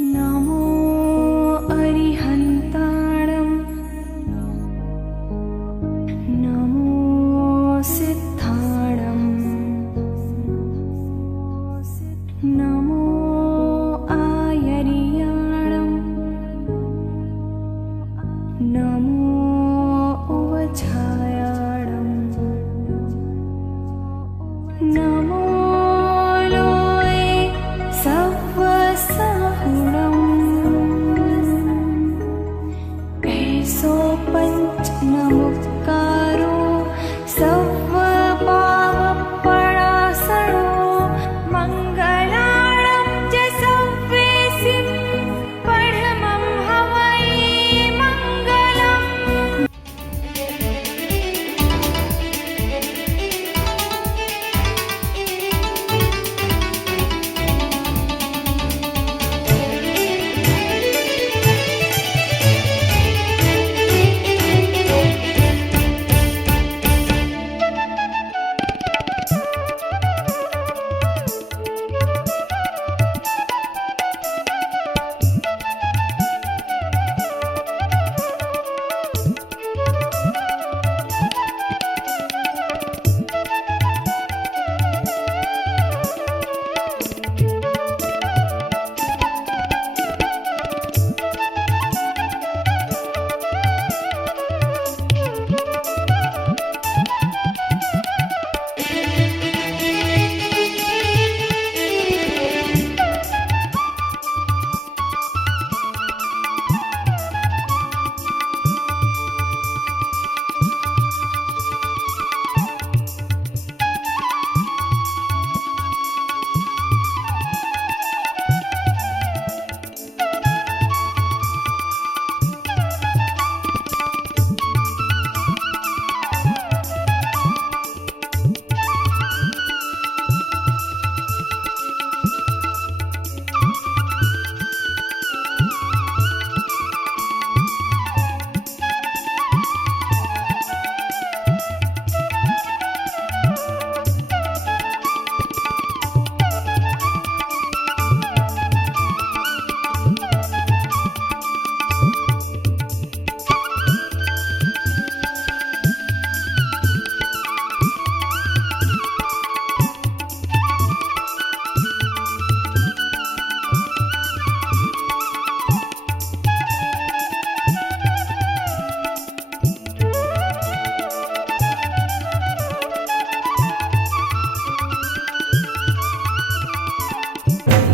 नमो अरिहन्ताणं नमो सिद्धाणं नमो आयर्याणं नमो उवछायाणं नमो लोये सवसाहुणम् ऐसो पञ्चनमुक्कारो सवपावपणासनो मङ्गलाणं च सव्वेसिं परमं हवै मङ्गलम्।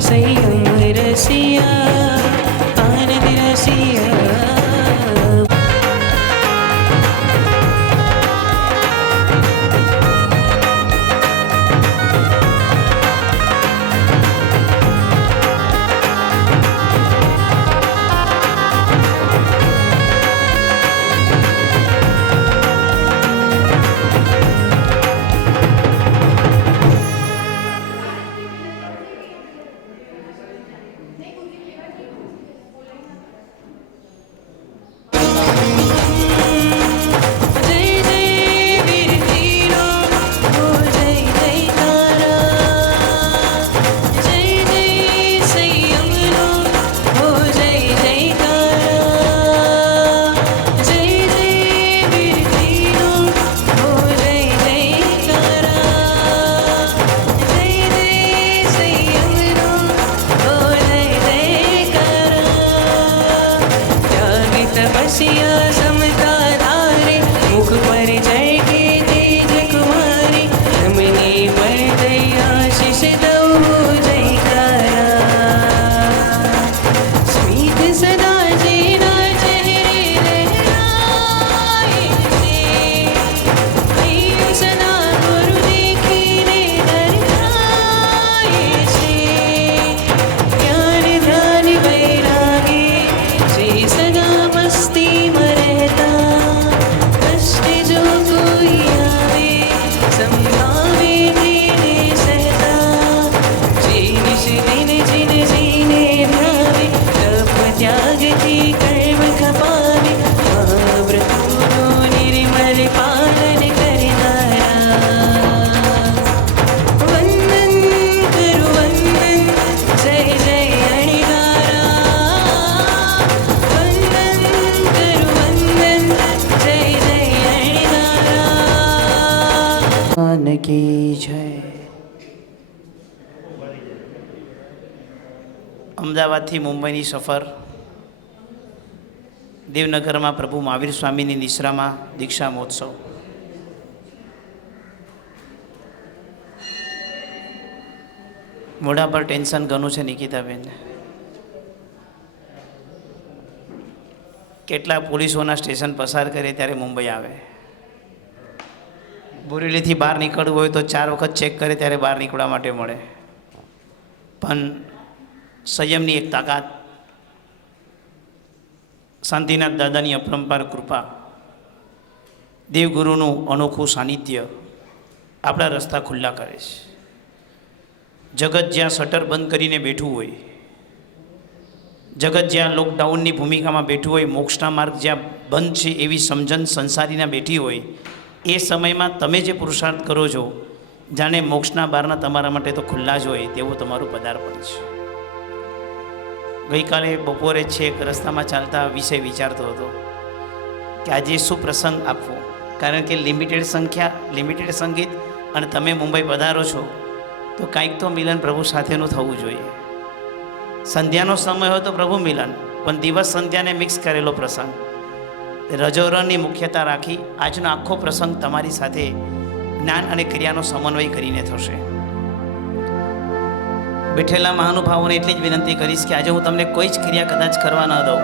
संयम रसिया आनंद रसिया અમદાવાદથી મુંબઈની સફર, દેવનગરમાં પ્રભુ મહાવીર સ્વામીની નિશ્રામાં દીક્ષા મહોત્સવ, મોઢા પર ટેન્શન ઘણું છે નિકિતાબેન. કેટલા પોલીસોના સ્ટેશન પસાર કરે ત્યારે મુંબઈ આવે. બોરેલીથી બહાર નીકળવું હોય તો 4 વખત ચેક કરે ત્યારે બહાર નીકળવા માટે મળે. પણ સંયમની એક તાકાત, શાંતિનાથ દાદાની અપરંપાર કૃપા, દેવગુરુનું અનોખું સાનિધ્ય આપણા રસ્તા ખુલ્લા કરે છે. જગત જ્યાં શટર બંધ કરીને બેઠું હોય, જગત જ્યાં લોકડાઉનની ભૂમિકામાં બેઠું હોય, મોક્ષના માર્ગ જ્યાં બંધ છે એવી સમજણ સંસારીના બેઠી હોય, એ સમયમાં તમે જે પુરુષાર્થ કરો છો, જાણે મોક્ષના બારના તમારા માટે તો ખુલ્લા જ હોય તેવું તમારું પદાર્પણ છે. ગઈકાલે બપોરે છે એક રસ્તામાં ચાલતા વિશે વિચારતો હતો કે આજે શું પ્રસંગ આપવો, કારણ કે લિમિટેડ સંખ્યા, લિમિટેડ સંગીત, અને તમે મુંબઈ પધારો છો તો કાંઈક તો મિલન પ્રભુ સાથેનું થવું જોઈએ. સંધ્યાનો સમય હોય તો પ્રભુ મિલન, પણ દિવસ સંધ્યાને મિક્સ કરેલો પ્રસંગ, રજોરણની મુખ્યતા રાખી આજનો આખો પ્રસંગ તમારી સાથે જ્ઞાન અને ક્રિયાનો સમન્વય કરીને થશે. બેઠેલા મહાનુભાવોને એટલી જ વિનંતી કરીશ કે આજે હું તમને કોઈ જ ક્રિયા કદાચ કરવા ન દઉં,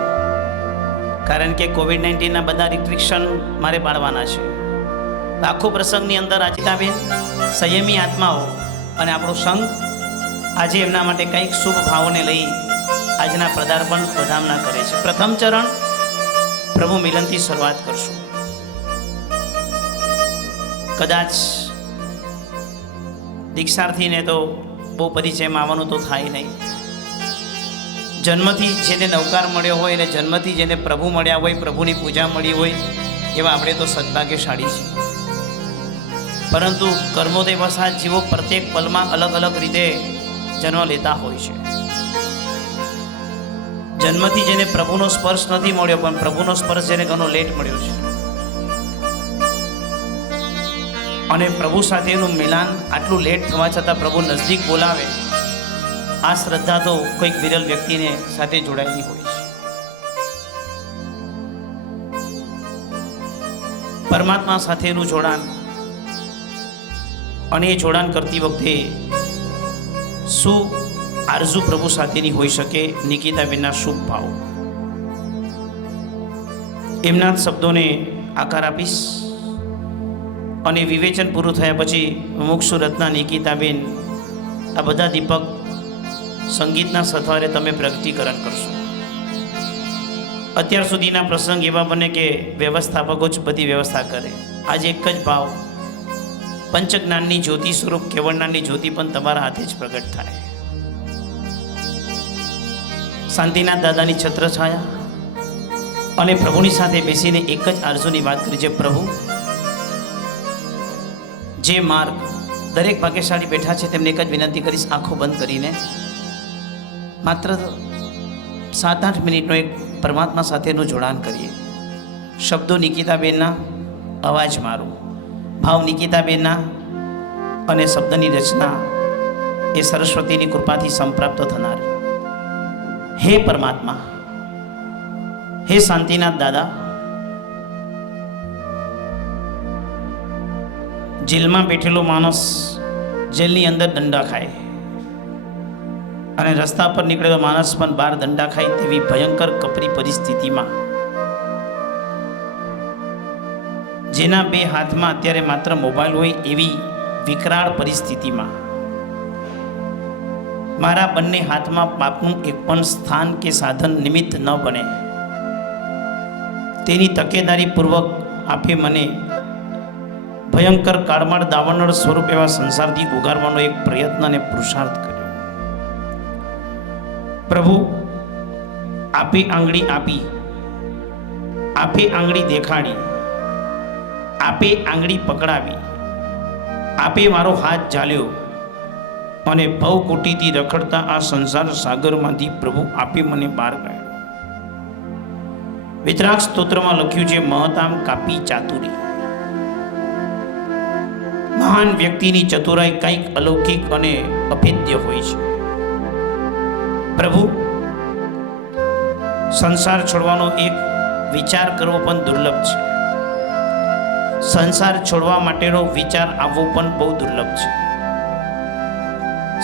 કારણ કે કોવિડ-19ના બધા રિસ્ટ્રિક્શન મારે પાડવાના છે. આખો પ્રસંગની અંદર અજીતાબેન સંયમી આત્માઓ અને આપણો સંઘ આજે એમના માટે કંઈક શુભ ભાવોને લઈ આજના પદાર્પણ વધામણા કરે છે. પ્રથમ ચરણ પ્રભુ મિલનથી શરૂઆત કરશું. કદાચ દીક્ષાર્થીને તો બહુ પરિચયમાં આવવાનું તો થાય નહીં. જન્મથી જેને નવકાર મળ્યો હોય અને જન્મથી જેને પ્રભુ મળ્યા હોય, પ્રભુની પૂજા મળી હોય, એવા આપણે તો સદભાગ્યશાળી છીએ. પરંતુ કર્મોદય વસાત જીવો પ્રત્યેક પલમાં અલગ અલગ રીતે જન્મ લેતા હોય છે. જન્મથી જેને પ્રભુનો સ્પર્શ નથી મળ્યો, પણ પ્રભુનો સ્પર્શ જેને ઘણો લેટ મળ્યો છે, અને પ્રભુ સાથેનું મિલાન આટલું લેટ થવા છતાં પ્રભુ નજદીક બોલાવે, આ શ્રદ્ધા તો કોઈક વિરલ વ્યક્તિને સાથે જોડાયેલી હોય છે. પરમાત્મા સાથેનું જોડાણ, અને એ જોડાણ કરતી વખતે શું આરઝુ પ્રભુ સાથેની હોઈ શકે? નિકિતાબેનના શુભ ભાવ, એમના શબ્દોને આકાર આપીશ, અને વિવેચન પૂરું થયા પછી મુક્ષુ રત્ના નિકિતાબેન આ બધા દીપક સંગીતના સથવારે તમે પ્રગટીકરણ કરશો. અત્યાર સુધીના પ્રસંગ એવા બને કે વ્યવસ્થાપકો જ બધી વ્યવસ્થા કરે. આજે એક જ ભાવ, પંચજ્ઞાનની જ્યોતિ સ્વરૂપ કેવળનાની જ્યોતિ પણ તમારા હાથે જ પ્રગટ થાય. શાંતિનાથ દાદાની છત્રછાયા અને પ્રભુની સાથે બેસીને એક જ આરઝુની વાત કરી છે. પ્રભુ, જે માર્ગ દરેક ભાગ્યશાળી બેઠા છે તેમને એક જ વિનંતી કરીશ, આંખો બંધ કરીને માત્ર 7-8 મિનિટનો એક પરમાત્મા સાથેનું જોડાણ કરીએ. શબ્દો નિકિતાબેનના, અવાજ મારો, ભાવ નિકિતાબેનના, અને શબ્દની રચના એ સરસ્વતીની કૃપાથી સંપ્રાપ્ત થનાર. હે પરમાત્મા, હે શાંતિનાથ દાદા, જેલમાં બેઠેલો માણસ જેલની અંદર દંડા ખાય, અને રસ્તા પર નીકળેલો માણસ પણ બહાર દંડા ખાય તેવી ભયંકર કપરી પરિસ્થિતિમાં, જેના 2 હાથમાં અત્યારે માત્ર મોબાઈલ હોય એવી વિકરાળ પરિસ્થિતિમાં, મારા બંને હાથમાં પાપનું એક પણ સ્થાન કે સાધન નિમિત્ત ન બને તેની તકેદારીપૂર્વક આપે મને ભયંકર કાળમાળ દાવાનળ સ્વરૂપ એવા સંસારથી ઉગારવાનો એક પ્રયત્ન અને પુરુષાર્થ કર્યો. પ્રભુ, આપે આંગળી આપી, આપે આંગળી દેખાડી, આપે આંગળી પકડાવી, આપે મારો હાથ ઝાલ્યો, અને ભવકોટીથી રખડતા આ સંસાર સાગરમાંથી પ્રભુ આપે મને બહાર કાઢ્યો. વિતરાગ સ્તોત્રમાં લખ્યું છે, મહતામ કાપી ચાતુરી. મહાન વ્યક્તિની ચતુરાઈ કંઈક અલૌકિક અને અભેદ્ય હોય છે. પ્રભુ, સંસાર છોડવાનો એક વિચાર કરવો પણ દુર્લભ છે. સંસાર છોડવા માટેનો વિચાર આવવો પણ બહુ દુર્લભ છે.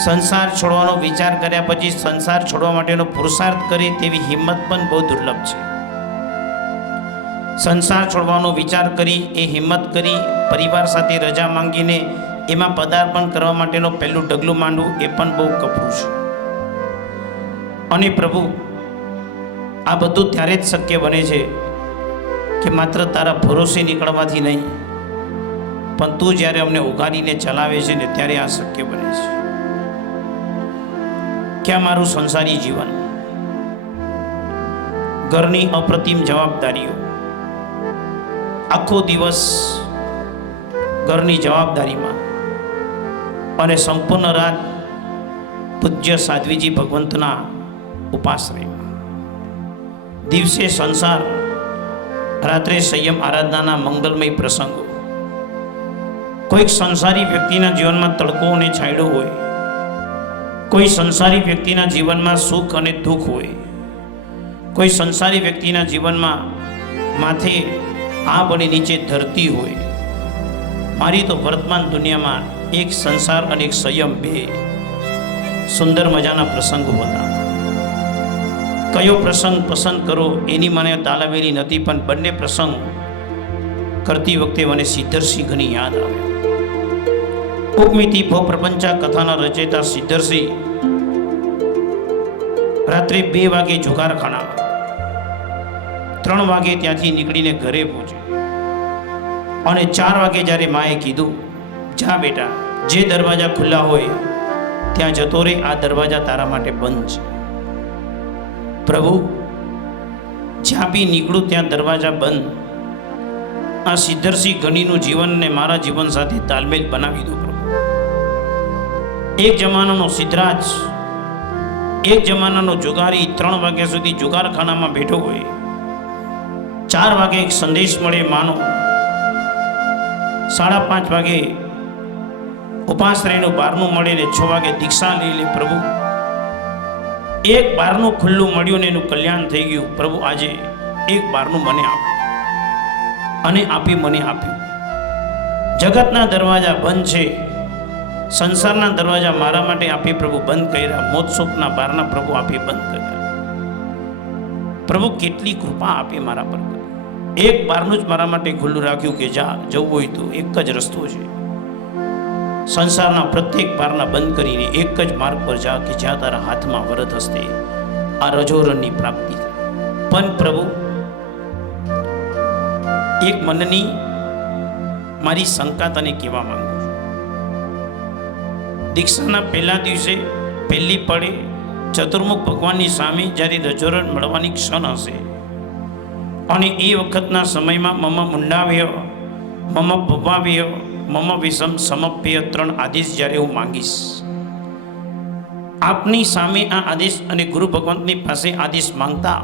સંસાર છોડવાનો વિચાર કર્યા પછી સંસાર છોડવા માટેનો પુરુષાર્થ કરે તેવી હિંમત પણ બહુ દુર્લભ છે. સંસાર છોડવાનો વિચાર કરી, એ હિંમત કરી, પરિવાર સાથે રજા માંગીને એમાં પદાર્પણ કરવા માટેનો પહેલું ડગલું માંડવું એ પણ બહુ કપરું છે. અને પ્રભુ, આ બધું ત્યારે જ શક્ય બને છે કે માત્ર તારા ભરોસે નીકળવાથી નહીં, પણ તું જ્યારે અમને ઉગાડીને ચલાવે છે ને ત્યારે આ શક્ય બને છે. ક્યાં મારું સંસારી જીવન, ઘરની અપ્રતિમ જવાબદારીઓ, આખો દિવસ ઘરની જવાબદારીમાં અને સંપૂર્ણ રાત પૂજ્ય સાધ્વીજી ભગવંતના ઉપાશ્રયમાં, દિવસે સંસાર, રાત્રે સંયમ આરાધનાના મંગલમય પ્રસંગો. કોઈક સંસારી વ્યક્તિના જીવનમાં તડકો અને છાંયડો હોય, કોઈ સંસારી વ્યક્તિના જીવનમાં સુખ અને દુઃખ હોય, કોઈ સંસારી વ્યક્તિના જીવનમાં માથે આબ અને નીચે ધરતી હોય. મારી તો વર્તમાન દુનિયામાં એક સંસાર અને એક સંયમ, બે સુંદર મજાના પ્રસંગો હતા. કયો પ્રસંગ પસંદ કરો એની મને તાલાવેલી નથી, પણ બંને પ્રસંગ કરતી વખતે મને સિદ્ધરસિંહ ઘણી યાદ આવે. ઉપમિતિ ભવ પ્રપંચા કથાના રચયિતા સિદ્ધરસિંહ રાત્રે 2 વાગે જુગારખાના, 3 વાગે ત્યાંથી નીકળીને ઘરે પહોંચે અને 4 વાગે જ્યારે માએ કીધું, જા બેટા, જે દરવાજા ખુલ્લા હોય ત્યાં જતો રે, આ દરવાજા તારા માટે બંધ છે. પ્રભુ, જ્યાં બી નીકળું ત્યાં દરવાજા બંધ. આ સિદ્ધરસિંહ ગણીનું જીવનને મારા જીવન સાથે તાલમેલ બનાવી દો પ્રભુ. એક જમાનાનો સિદ્ધરાજ, એક જમાનાનો જુગારી 3 વાગ્યા સુધી જુગારખાનામાં બેઠો હોય, 4 વાગે એક સંદેશ મળે માનો, 5:30 વાગે ઉપાશ્રયનું બારનું મળે ને 6 વાગે દીક્ષા લઈ લે. પ્રભુ, એક બારનું ખુલ્લું મળ્યું ને એનું કલ્યાણ થઈ ગયું. પ્રભુ, આજે એક બારનું મને આપ અને આપી મને આપ્યું. જગતના દરવાજા બંધ છે, સંસારના દરવાજા મારા માટે આપી પ્રભુ બંધ કર્યા. મોત શોકના બારના પ્રભુ આપી બંધ કર્યા. પ્રભુ, કેટલી કૃપા આપી મારા પર. એક બારનું જ મારા માટે ખુલ્લું રાખ્યું કે જા, જવું હોય તો એક જ રસ્તો છે. સંસારના પ્રત્યેક બારના બંધ કરીને એક જ માર્ગ પર જા કે જ્યાં તારા હાથમાં વરદ હસ્તે આ રજોરણની પ્રાપ્તિ થાય. પણ પ્રભુ, એક મનની મારી શંકા તને કહેવા માંગુ છું. દીક્ષાના પહેલા દિવસે, પહેલી પડે ચતુર્મુખ ભગવાનની સામે જ્યારે રજોરણ મળવાની ક્ષણ હશે અને એ વખતના સમયમાં મમ મુંડાવ્ય, મમ ભવાવ્ય, મમ વિષમ સમપ્ય 3 આદેશ જ્યારે હું માંગીશ, આપની સામે આ આદેશ અને ગુરુ ભગવંતની પાસે આદેશ માંગતા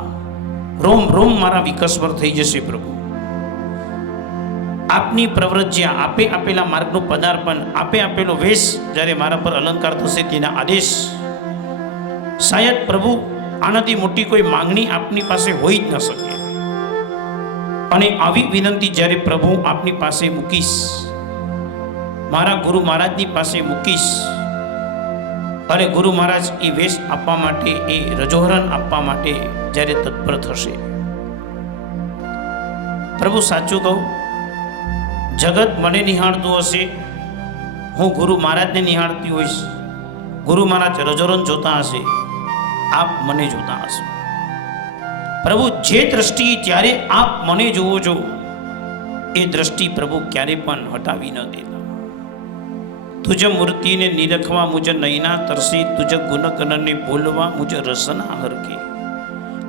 રોમ રોમ મારા વિકસ્વર થઈ જશે. પ્રભુ, આપની પ્રવૃત્તિયા, આપે આપેલા માર્ગનું પદાર્પણ, આપે આપેલો વેશ જ્યારે મારા પર અલંકાર થશે, તેના આદેશ શાયદ પ્રભુ આનાથી મોટી કોઈ માંગણી આપની પાસે હોઈ જ ન શકે. અને આવી વિનંતી જ્યારે પ્રભુ આપની પાસે મૂકીશ, મારા ગુરુ મહારાજની પાસે મૂકીશ, અને ગુરુ મહારાજ એ વેશ આપવા માટે, એ રજોહરણ આપવા માટે જ્યારે તત્પર થશે, પ્રભુ સાચું કહું, જગત મને નિહાળતું હશે, હું ગુરુ મહારાજને નિહાળતી હોઈશ, ગુરુ મહારાજ રજોહરણ જોતા હશે, આપ મને જોતા હશો. પ્રભુ, જે દ્રષ્ટિ ત્યારે આપ મને જોવો છો, એ દ્રષ્ટિ પ્રભુ ક્યારે પણ હટાવી ન દેતા. તુજ મૂર્તિને નિરખવા મુજ નૈના તરસે, તુજ ગુણ કનને બોલવા મુજ રસના હરકે,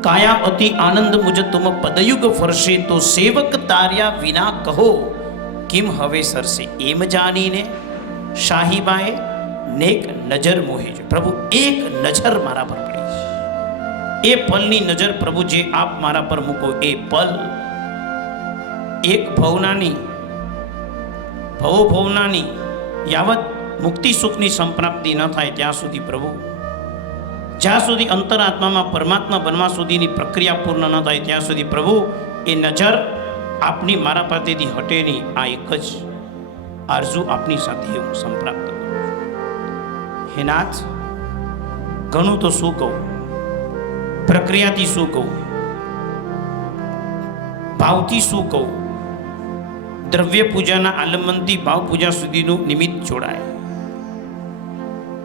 કાયા અતિ આનંદ મુજ તુમ પદયુગ ફરશે, તો સેવક તાર્યા વિના કહો કિમ હવે સરસે. એમ જાણીને શાહીબાએ નેક નજર મોહે છે. પ્રભુ, એક નજર મારા પર પડી છે, એ પલની નજર પ્રભુ જે આપ મારા પર મૂકો, એ પલ એક ભવનાની, યાવત મુક્તિ સુખની સંપ્રાપ્તિ ન થાય ત્યાં સુધી પ્રભુ જ્યાં સુધી અંતરાત્મામાં પરમાત્મા બનવા સુધીની પ્રક્રિયા પૂર્ણ ન થાય ત્યાં સુધી પ્રભુ એ નજર આપની મારા પાસેથી હટે નહીં. આ એક જ આરઝુ આપની સાથે હું સંપ્રાપ્ત કરું. હે નાથ, ઘણું તો શું કહું, પ્રક્રિયાથી શું કહું, ભાવથી શું કહું, દ્રવ્ય પૂજાના આલંબનથી ભાવ પૂજા સુધીનું નિમિત્ત જોડાય.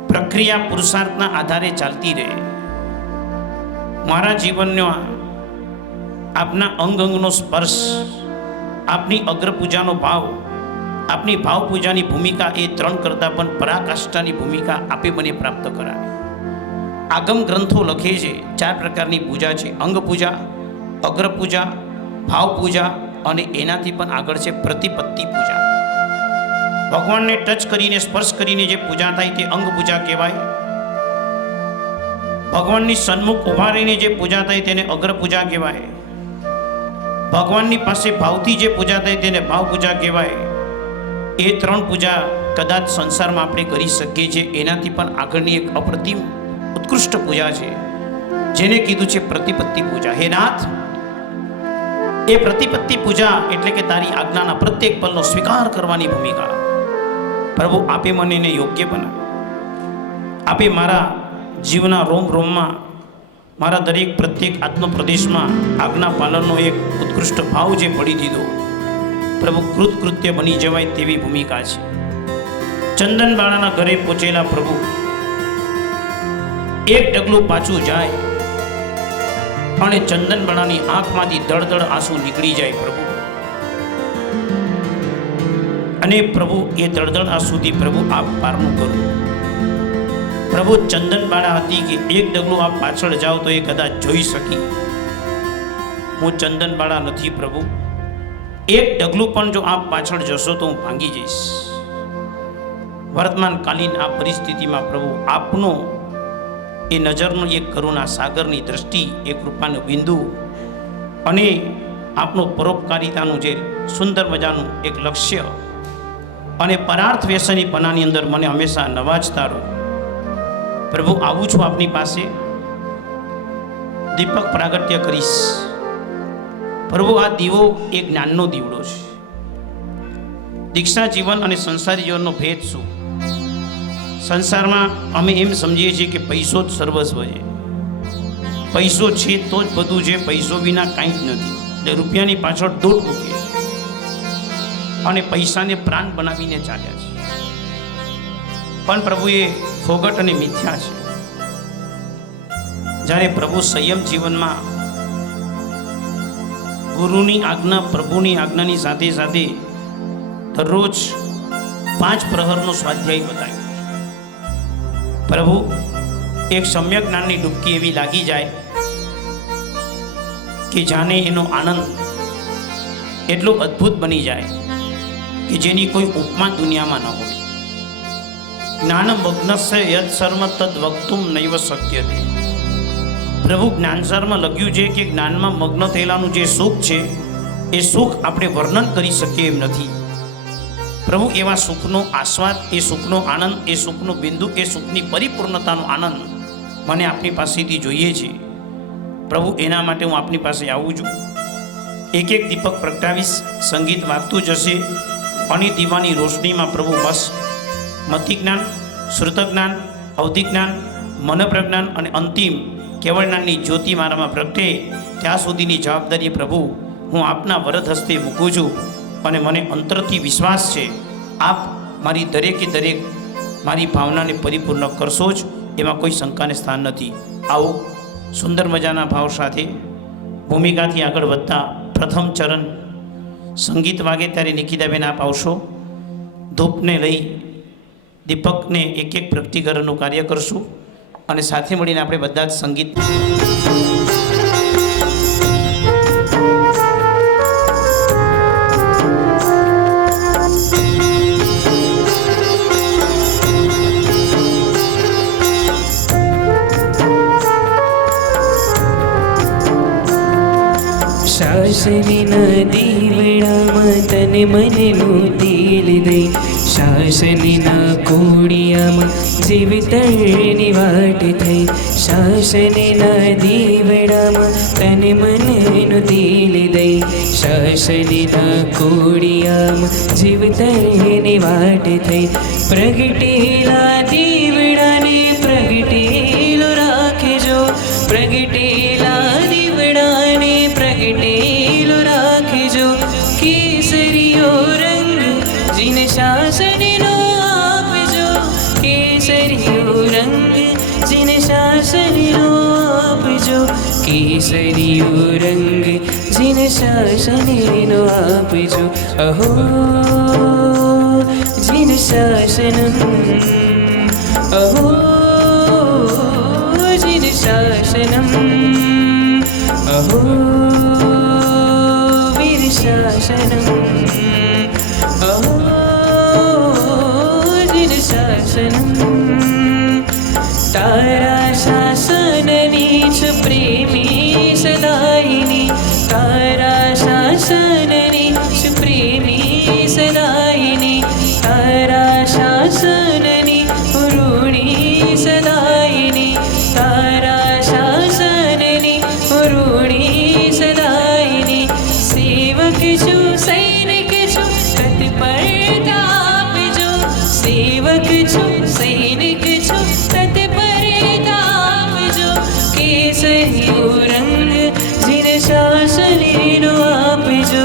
પ્રક્રિયા પુરુષાર્થના આધારે ચાલતી રહે. મારા જીવનનો આપના અંગ અંગનો સ્પર્શ, આપની અગ્રપૂજાનો ભાવ, આપની ભાવ પૂજાની ભૂમિકા એ ત્રણ કરતાં પણ પરાકાષ્ઠાની ભૂમિકા આપે મને પ્રાપ્ત કરાવે. આગમ ગ્રંથો લખે છે 4 પ્રકારની પૂજા છે: અંગ પૂજા, અગ્ર પૂજા, ભાવ પૂજા અને એનાથી પણ આગળ છે પ્રતિપત્તિ પૂજા. ભગવાનને ટચ કરીને સ્પર્શ કરીને જે પૂજા થાય તે અંગ પૂજા કહેવાય. ભગવાનની સન્મુખ ઉભા રહીને જે પૂજા થાય તેને અગ્ર પૂજા કહેવાય. ભગવાનની પાસે ભાવથી જે પૂજા થાય તેને ભાવ પૂજા કહેવાય. એ 3 પૂજા કદાચ સંસારમાં આપણે કરી શકીએ છીએ. એનાથી પણ આગળની એક અપ્રતિમ ઉત્કૃષ્ટ પૂજા છે જેને કીધું છે પ્રતિપત્તિ પૂજા. હે નાથ, એ પ્રતિપત્તિ પૂજા એટલે કે તારી આજ્ઞાના પ્રત્યેક પલનો સ્વીકાર કરવાની ભૂમિકા. પ્રભુ, આપે મને એને યોગ્ય બનાવે. આપે મારા જીવના રોમ રોમમાં, મારા દરેક પ્રત્યેક આત્મપ્રદેશમાં આજ્ઞા પાલનનો એક ઉત્કૃષ્ટ ભાવ જે પડી દીધો. પ્રભુ, કૃતકૃત્ય બની જવાય તેવી ભૂમિકા છે. ચંદનબાળાના ઘરે પહોંચેલા પ્રભુ એક ડગલું પાછું જાય અને ચંદનબાળાની આંખમાંથી દળદળ આંસુ નીકળી જાય પ્રભુ. અને પ્રભુ, એ દળદળ આંસુથી પ્રભુ આપ પારનું કરું. પ્રભુ, ચંદનબાળા હતી કે એક ડગલું આપ પાછળ જાઓ તો એ કદાચ જોઈ શકી. હું ચંદનબાળા નથી પ્રભુ. એક ડગલું પણ જો આપ પાછળ જશો તો હું ભાંગી જઈશ. વર્તમાનકાલીન આ પરિસ્થિતિમાં પ્રભુ આપનો એ નજરનો એક કરુણા સાગરની દ્રષ્ટિ, એક કૃપાનું બિંદુ અને આપનો પરોપકારિતાનું જે સુંદર મજાનું એક લક્ષ્ય અને પરાર્થ વ્યસની પનાની અંદર મને હંમેશા નવાજતા રહો. પ્રભુ, આવું છું આપની પાસે, દીપક પ્રાગટ્ય કરીશ. પ્રભુ, આ દીવો એ જ્ઞાનનો દીવડો છે. દીક્ષા જીવન અને સંસારી જીવનનો ભેદ શું? સંસારમાં અમે એમ સમજીએ છીએ કે પૈસો જ સર્વસ્વ છે. પૈસો છે તો જ બધું છે, પૈસો વિના કાંઈ જ નથી. એટલે રૂપિયાની પાછળ દોટ મૂકીએ અને પૈસાને પ્રાણ બનાવીને ચાલ્યા છે. પણ પ્રભુ, એ ફોગટ અને મિથ્યા છે. જ્યારે પ્રભુ સંયમ જીવનમાં ગુરુની આજ્ઞા, પ્રભુની આજ્ઞાની સાથે સાથે દરરોજ 5 પ્રહરનો સ્વાધ્યાય બતાવ્યો. પ્રભુ, એક સમ્યક જ્ઞાનની ડૂબકી એવી લાગી જાય કે જાણે એનો આનંદ એટલો અદ્ભુત બની જાય કે જેની કોઈ ઉપમા દુનિયામાં ન હોય. જ્ઞાન મગ્નસ્ય યદ સર્વ તદ વક્તુમ નૈવ શક્યતે. પ્રભુ, જ્ઞાનસારમાં લખ્યું છે કે જ્ઞાનમાં મગ્ન થયેલાનું જે સુખ છે એ સુખ આપણે વર્ણન કરી શકીએ એમ નથી. પ્રભુ, એવા સુખનો આસ્વાદ, એ સુખનો આનંદ, એ સુખનું બિંદુ, એ સુખની પરિપૂર્ણતાનો આનંદ મને આપની પાસેથી જોઈએ છે. પ્રભુ, એના માટે હું આપની પાસે આવું છું. એક એક દીપક પ્રગટાવીશ, સંગીત વાગતું જશે અને દીવાની રોશનીમાં પ્રભુ બસ મતિ જ્ઞાન, શ્રુત જ્ઞાન, અવધિ જ્ઞાન, મન પ્રજ્ઞાન અને અંતિમ કેવળ જ્ઞાનની જ્યોતિ મારામાં પ્રગટે ત્યાં સુધીની જવાબદારી પ્રભુ હું આપના વરદ હસ્તે મૂકું છું. અને મને અંતરથી વિશ્વાસ છે આપ મારી દરેકે દરેક મારી ભાવનાને પરિપૂર્ણ કરશો જ, એમાં કોઈ શંકાને સ્થાન નથી. આવો સુંદર મજાના ભાવ સાથે ભૂમિકાથી આગળ વધતા પ્રથમ ચરણ સંગીત વાગે ત્યારે નિકિતાબેન આપ આવશો. ધૂપને લઈ દીપકને એક એક પ્રગટીકરણનું કાર્ય કરશું અને સાથે મળીને આપણે બધા જ સંગીત શાસનના દીવડામાં તને મનનું તેલ દઈ, શાસનના કોડિયામાં જીવતરની વાટ થઈ. શાસનના દીવડામાં તને મનનું તેલ દઈ, શાસનના કોડિયામાં જીવતરની વાટ થઈ. પ્રગટેલા દીવડાને પ્રગટેલો રાખજો, પ્રગટેલા દીવડાને પ્રગટેલો રાખજો. કેસરીયો રંગ જીન શાસનનો આપજો, કેસરીયો રંગ જીન શાસનનો આપજો, કેસરીયો રંગ જીન શાસનનો આપજો. અહો જીન શાસનમ, અહો જીન શાસનમ, અહો વીર શાસનમ, અહો જીન શાસનમ. તારા શાસનની છ પ્રેમી સદાયની, તારા શાસનની છ પ્રેમી સદાયની, તારા શાસનની ઋણી સદાયની, તારા શાસનની ઋણી સદાયની. સેવક છું સૈનિક છું તત્પરતા આપજો, સેવક છું સૈનિક છું તત્પરતા આપજો. કેસરીયો રંગ જીન શાસનનો આપજો,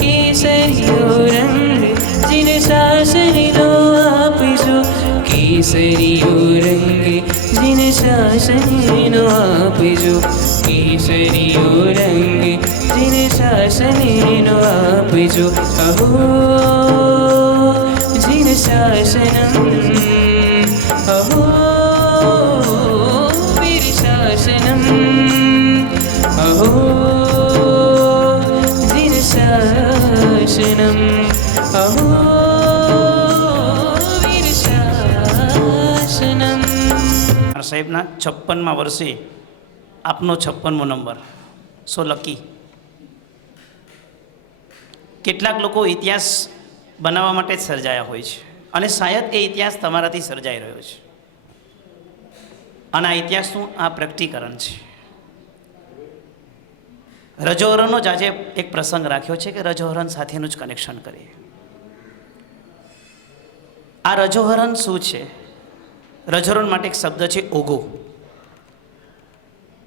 કેસરીયો રંગ જીન શાસનનો આપજો, કેસરીયો રંગ જીન શાસનનો આપજો, કેસરીયો રંગ જીન શાસનનો આપજો. અહો જીન શાસનમ, અહો વીર શાસનમ, અહો જીન શાસનમ, અહો વીર શાસનમ. સાહેબના 56મા વર્ષે આપનો 56મો નંબર. So lucky. કેટલાક લોકો ઇતિહાસ બનાવવા માટે જ સર્જાયા હોય છે અને શાયદ એ ઇતિહાસ તમારાથી સર્જાઈ રહ્યો છે અને આ ઇતિહાસનું આ પ્રગટીકરણ છે. રજોહરણનો જ આજે એક પ્રસંગ રાખ્યો છે કે રજોહરણ સાથેનું જ કનેક્શન કરીએ. આ રજોહરણ શું છે? રજોહરણ માટે એક શબ્દ છે ઓઘો.